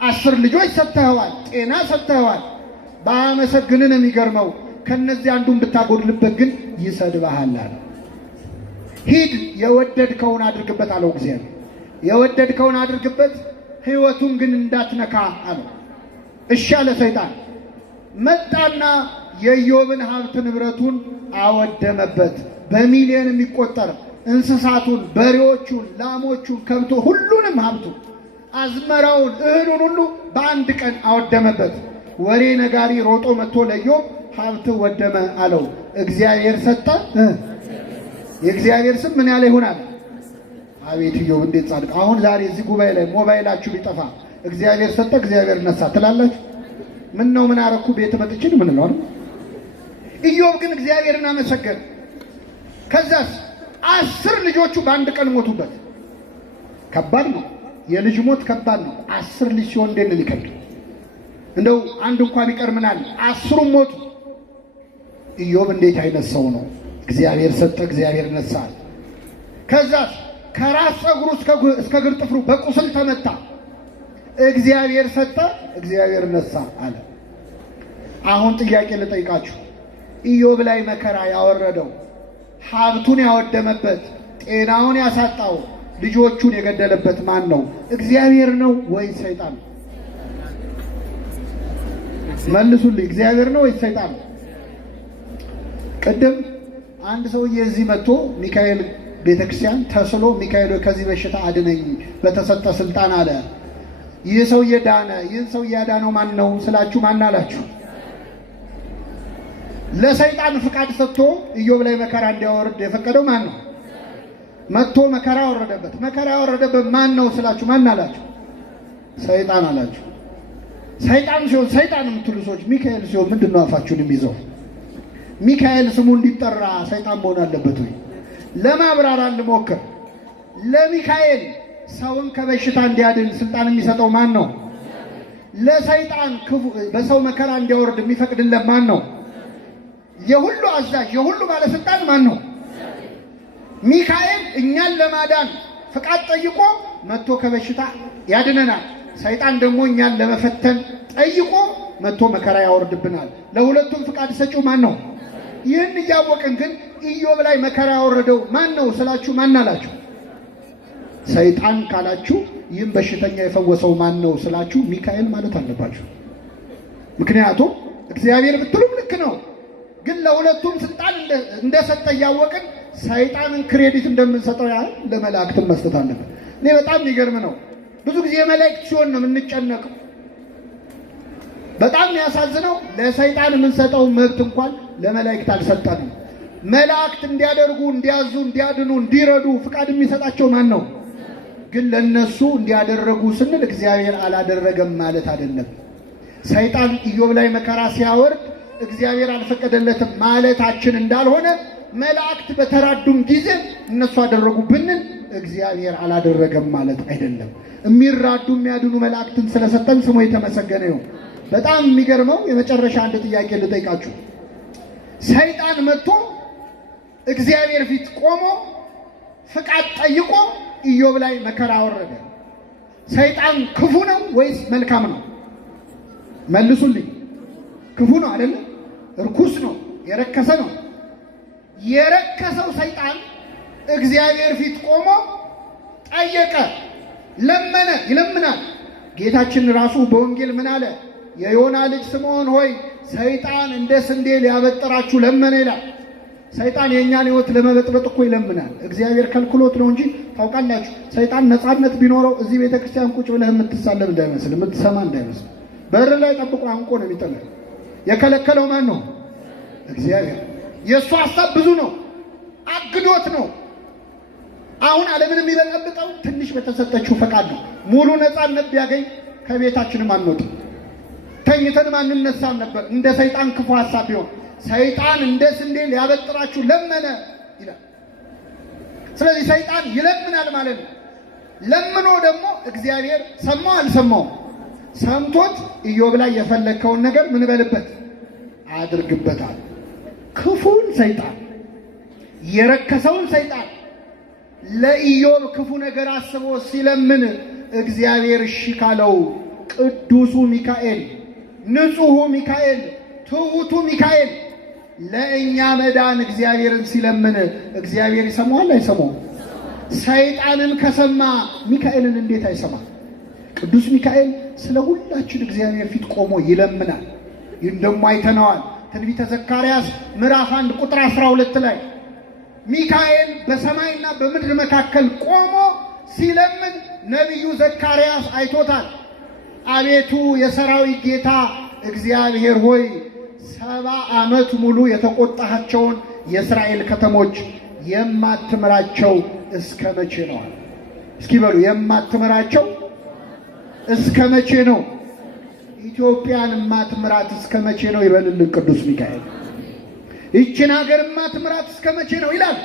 10 ልጆች ሰጥተኸዋል፣ ጤና ሰጥተኸዋል። ባያመሰግን ነው የሚገርመው። ከነዚህ አንዱን ብታጎድልበት ግን ይሰድብሃል አለ። ሂድ የወደድከውን አድርግበት አለው እግዚአብሔር። የወደድከውን አድርግበት፣ ሕይወቱን ግን እንዳትነካ አለው። እሺ አለ ሰይጣን። መጣና የኢዮብን ሀብት ንብረቱን አወደመበት። በሚሊዮን የሚቆጠር እንስሳቱን፣ በሬዎቹን፣ ላሞቹን፣ ከብቶ ሁሉንም ሀብቱ፣ አዝመራውን፣ እህሉን ሁሉ በአንድ ቀን አወደመበት። ወሬ ነጋሪ ሮጦ መጥቶ ለኢዮብ ሀብት ወደመ አለው። እግዚአብሔር ሰጠ። የእግዚአብሔር ስም ምን ያለ ይሆናል? አቤት ኢዮብ እንዴት ጻድቅ! አሁን ዛሬ እዚህ ጉባኤ ላይ ሞባይላችሁ ቢጠፋ እግዚአብሔር ሰጠ እግዚአብሔር ነሳ ትላላችሁ? ምን ነው ምን አረኩ ቤት መጥቼ ምን ነው አይደል? ኢዮብ ግን እግዚአብሔርን አመሰገነ። ከዛስ 10 ልጆቹ በአንድ ቀን ሞቱበት። ከባድ ነው። የልጅ ሞት ከባድ ነው። 10 ልጅ ሲሆን እንዴት ነው ሊከብድ? እንደው አንድ እንኳን ቢቀር ምን አለ? 10ም ሞቱ። ኢዮብ እንዴት አይነት ሰው ነው! እግዚአብሔር ሰጠ እግዚአብሔር ነሳ። ከዛስ ከራስ ፀጉሩ እስከ እግር ጥፍሩ በቁስል ተመታ። እግዚአብሔር ሰጠ እግዚአብሔር ነሳ አለ። አሁን ጥያቄ ልጠይቃችሁ። ኢዮብ ላይ መከራ ያወረደው፣ ሀብቱን ያወደመበት፣ ጤናውን ያሳጣው፣ ልጆቹን የገደለበት ማን ነው? እግዚአብሔር ነው ወይስ ሰይጣን? መልሱልኝ። እግዚአብሔር ነው ወይስ ሰይጣን? ቅድም አንድ ሰውዬ እዚህ መጥቶ ሚካኤል ቤተክርስቲያን ተስሎ ሚካኤል ከዚህ በሽታ አድነኝ በተሰጠ ስልጣን አለ። ይህ ሰውዬ ዳነ። ይህን ሰውዬ ያዳነው ማን ነው ስላችሁ ማን አላችሁ? ለሰይጣን ፍቃድ ሰጥቶ ኢዮብ ላይ መከራ እንዲያወርድ የፈቀደው ማን ነው? መጥቶ መከራ ወረደበት። መከራ ያወረደበት ማን ነው ስላችሁ ማን አላችሁ? ሰይጣን አላችሁ። ሰይጣን ሲሆን ሰይጣን የምትሉ ሰዎች ሚካኤል ሲሆን ምንድን ነው አፋችሁን የሚይዘው? ሚካኤል ስሙ እንዲጠራ ሰይጣን መሆን አለበት ወይ? ለማብራራት ልሞክር። ለሚካኤል ሰውን ከበሽታ እንዲያድን ስልጣን የሚሰጠው ማን ነው? ለሰይጣን በሰው መከራ እንዲያወርድ የሚፈቅድለት ማን ነው? የሁሉ አዛዥ የሁሉ ባለስልጣን ማን ነው? ሚካኤል እኛን ለማዳን ፍቃድ ጠይቆ መጥቶ ከበሽታ ያድነናል። ሰይጣን ደግሞ እኛን ለመፈተን ጠይቆ መጥቶ መከራ ያወርድብናል። ለሁለቱም ፍቃድ ሰጪው ማን ነው? ይህን እያወቅን ግን ኢዮብ ላይ መከራ ያወረደው ማን ነው ስላችሁ ማን አላችሁ? ሰይጣን ካላችሁ ይህን በሽተኛ የፈወሰው ማን ነው ስላችሁ ሚካኤል ማለት አለባችሁ። ምክንያቱም እግዚአብሔር ብትሉም ልክ ነው፣ ግን ለሁለቱም ስልጣን እንደሰጠ እያወቅን ሰይጣንን ክሬዲት እንደምንሰጠው ያህል ለመላእክትም መስጠት አለበት። እኔ በጣም የሚገርም ነው። ብዙ ጊዜ መላእክት ሲሆን ነው የምንጨነቀው። በጣም የሚያሳዝነው ለሰይጣን የምንሰጠው መብት እንኳን ለመላእክት አልሰጠንም። መላእክት እንዲያደርጉ፣ እንዲያዙ፣ እንዲያድኑ፣ እንዲረዱ ፍቃድ የሚሰጣቸው ማን ነው? ግን ለነሱ እንዲያደረጉ ስንል እግዚአብሔር አላደረገም ማለት አይደለም። ሰይጣን ኢዮብ ላይ መከራ ሲያወርድ እግዚአብሔር አልፈቀደለትም ማለታችን እንዳልሆነ መላእክት በተራዱም ጊዜ እነሱ አደረጉ ብንል እግዚአብሔር አላደረገም ማለት አይደለም። የሚራዱ የሚያድኑ መላእክትን ስለሰጠን ስሙ የተመሰገነ ይሁን። በጣም የሚገርመው የመጨረሻ አንድ ጥያቄ ልጠይቃችሁ። ሰይጣን መጥቶ እግዚአብሔር ፊት ቆሞ ፍቃድ ጠይቆ ኢዮብ ላይ መከራ አወረደ። ሰይጣን ክፉ ነው ወይስ መልካም ነው? መልሱልኝ። ክፉ ነው አይደለም? እርኩስ ነው፣ የረከሰ ነው። የረከሰው ሰይጣን እግዚአብሔር ፊት ቆሞ ጠየቀ፣ ለመነ፣ ይለምናል። ጌታችን ራሱ በወንጌል ምን አለ? የዮና ልጅ ስምዖን ሆይ ሰይጣን እንደ ስንዴ ሊያበጥራችሁ ለመነ ይላል። ሰይጣን የእኛን ሕይወት ለመበጥበጥ እኮ ይለምናል። እግዚአብሔር ከልክሎት ነው እንጂ ታውቃላችሁ፣ ሰይጣን ነፃነት ቢኖረው እዚህ ቤተክርስቲያን ቁጭ ብለህ የምትሳለም እንዳይመስል፣ የምትሰማ እንዳይመስል፣ በር ላይ ጠብቆ አንቆ ነው የሚጥልህ። የከለከለው ማን ነው? እግዚአብሔር። የእሱ ሀሳብ ብዙ ነው፣ አግዶት ነው። አሁን ዓለምን የሚበጠብጠው ትንሽ በተሰጠችው ፈቃድ ነው። ሙሉ ነፃነት ቢያገኝ ከቤታችንም አንወጣም፣ ተኝተንም አንነሳም ነበር እንደ ሰይጣን ክፉ ሀሳብ ቢሆን። ሰይጣን እንደ ስንዴ ሊያበጥራችሁ ለመነ ይላል። ስለዚህ ሰይጣን ይለምናል ማለት ነው። ለምኖ ደግሞ እግዚአብሔር ሰማው አልሰማው? ሰምቶት ኢዮብ ላይ የፈለከውን ነገር ምን በልበት አድርግበታል። ክፉን ሰይጣን፣ የረከሰውን ሰይጣን ለኢዮብ ክፉ ነገር አስቦ ሲለምን እግዚአብሔር እሺ ካለው ቅዱሱ ሚካኤል፣ ንጹሑ ሚካኤል፣ ትሑቱ ሚካኤል ለእኛ መዳን እግዚአብሔርን ሲለምን እግዚአብሔር ይሰማዋል አይሰማውም? ሰይጣንን ከሰማ ሚካኤልን እንዴት አይሰማም? ቅዱስ ሚካኤል ስለ ሁላችን እግዚአብሔር ፊት ቆሞ ይለምናል። ይህን ደግሞ አይተነዋል። ትንቢተ ዘካርያስ ምዕራፍ 1 ቁጥር 12 ላይ ሚካኤል በሰማይና በምድር መካከል ቆሞ ሲለምን ነቢዩ ዘካርያስ አይቶታል። አቤቱ የሰራዊት ጌታ እግዚአብሔር ሆይ 70 ዓመት ሙሉ የተቆጣሃቸውን የእስራኤል ከተሞች የማትምራቸው እስከ መቼ ነው? እስኪ በሉ፣ የማትምራቸው እስከ መቼ ነው? ኢትዮጵያን ማትምራት እስከ መቼ ነው ይበልልን ቅዱስ ሚካኤል። ይችን ሀገር ማትምራት እስከ መቼ ነው ይላል።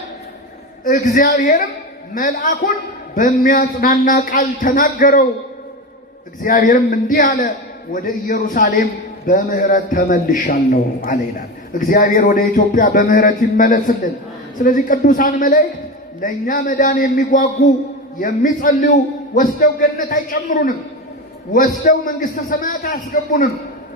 እግዚአብሔርም መልአኩን በሚያጽናና ቃል ተናገረው። እግዚአብሔርም እንዲህ አለ፣ ወደ ኢየሩሳሌም በምህረት ተመልሻለሁ አለ ይላል። እግዚአብሔር ወደ ኢትዮጵያ በምህረት ይመለስልን። ስለዚህ ቅዱሳን መላእክት ለእኛ መዳን የሚጓጉ የሚጸልዩ ወስደው ገነት አይጨምሩንም፣ ወስደው መንግሥተ ሰማያት አያስገቡንም።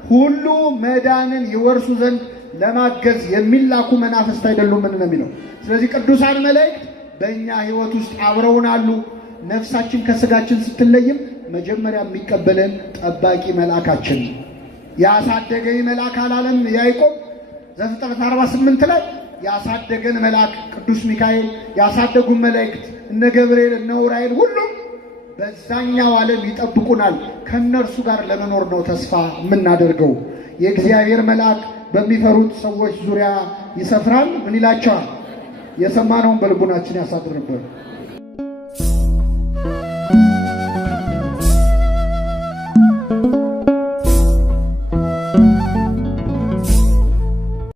ሁሉ መዳንን ይወርሱ ዘንድ ለማገዝ የሚላኩ መናፍስት አይደሉም ነው የሚለው። ስለዚህ ቅዱሳን መላእክት በእኛ ሕይወት ውስጥ አብረውን አሉ። ነፍሳችን ከስጋችን ስትለይም መጀመሪያ የሚቀበለን ጠባቂ መልአካችን ያሳደገኝ መልአክ አላለም ያዕቆብ? ዘፍጥረት 48 ላይ ያሳደገን መልአክ ቅዱስ ሚካኤል፣ ያሳደጉን መላእክት እነ ገብርኤል እነ ዑራኤል ሁሉም በዛኛው ዓለም ይጠብቁናል። ከነርሱ ጋር ለመኖር ነው ተስፋ የምናደርገው። የእግዚአብሔር መልአክ በሚፈሩት ሰዎች ዙሪያ ይሰፍራል። ምን ይላቸዋል? የሰማነውን በልቡናችን ያሳድርብን።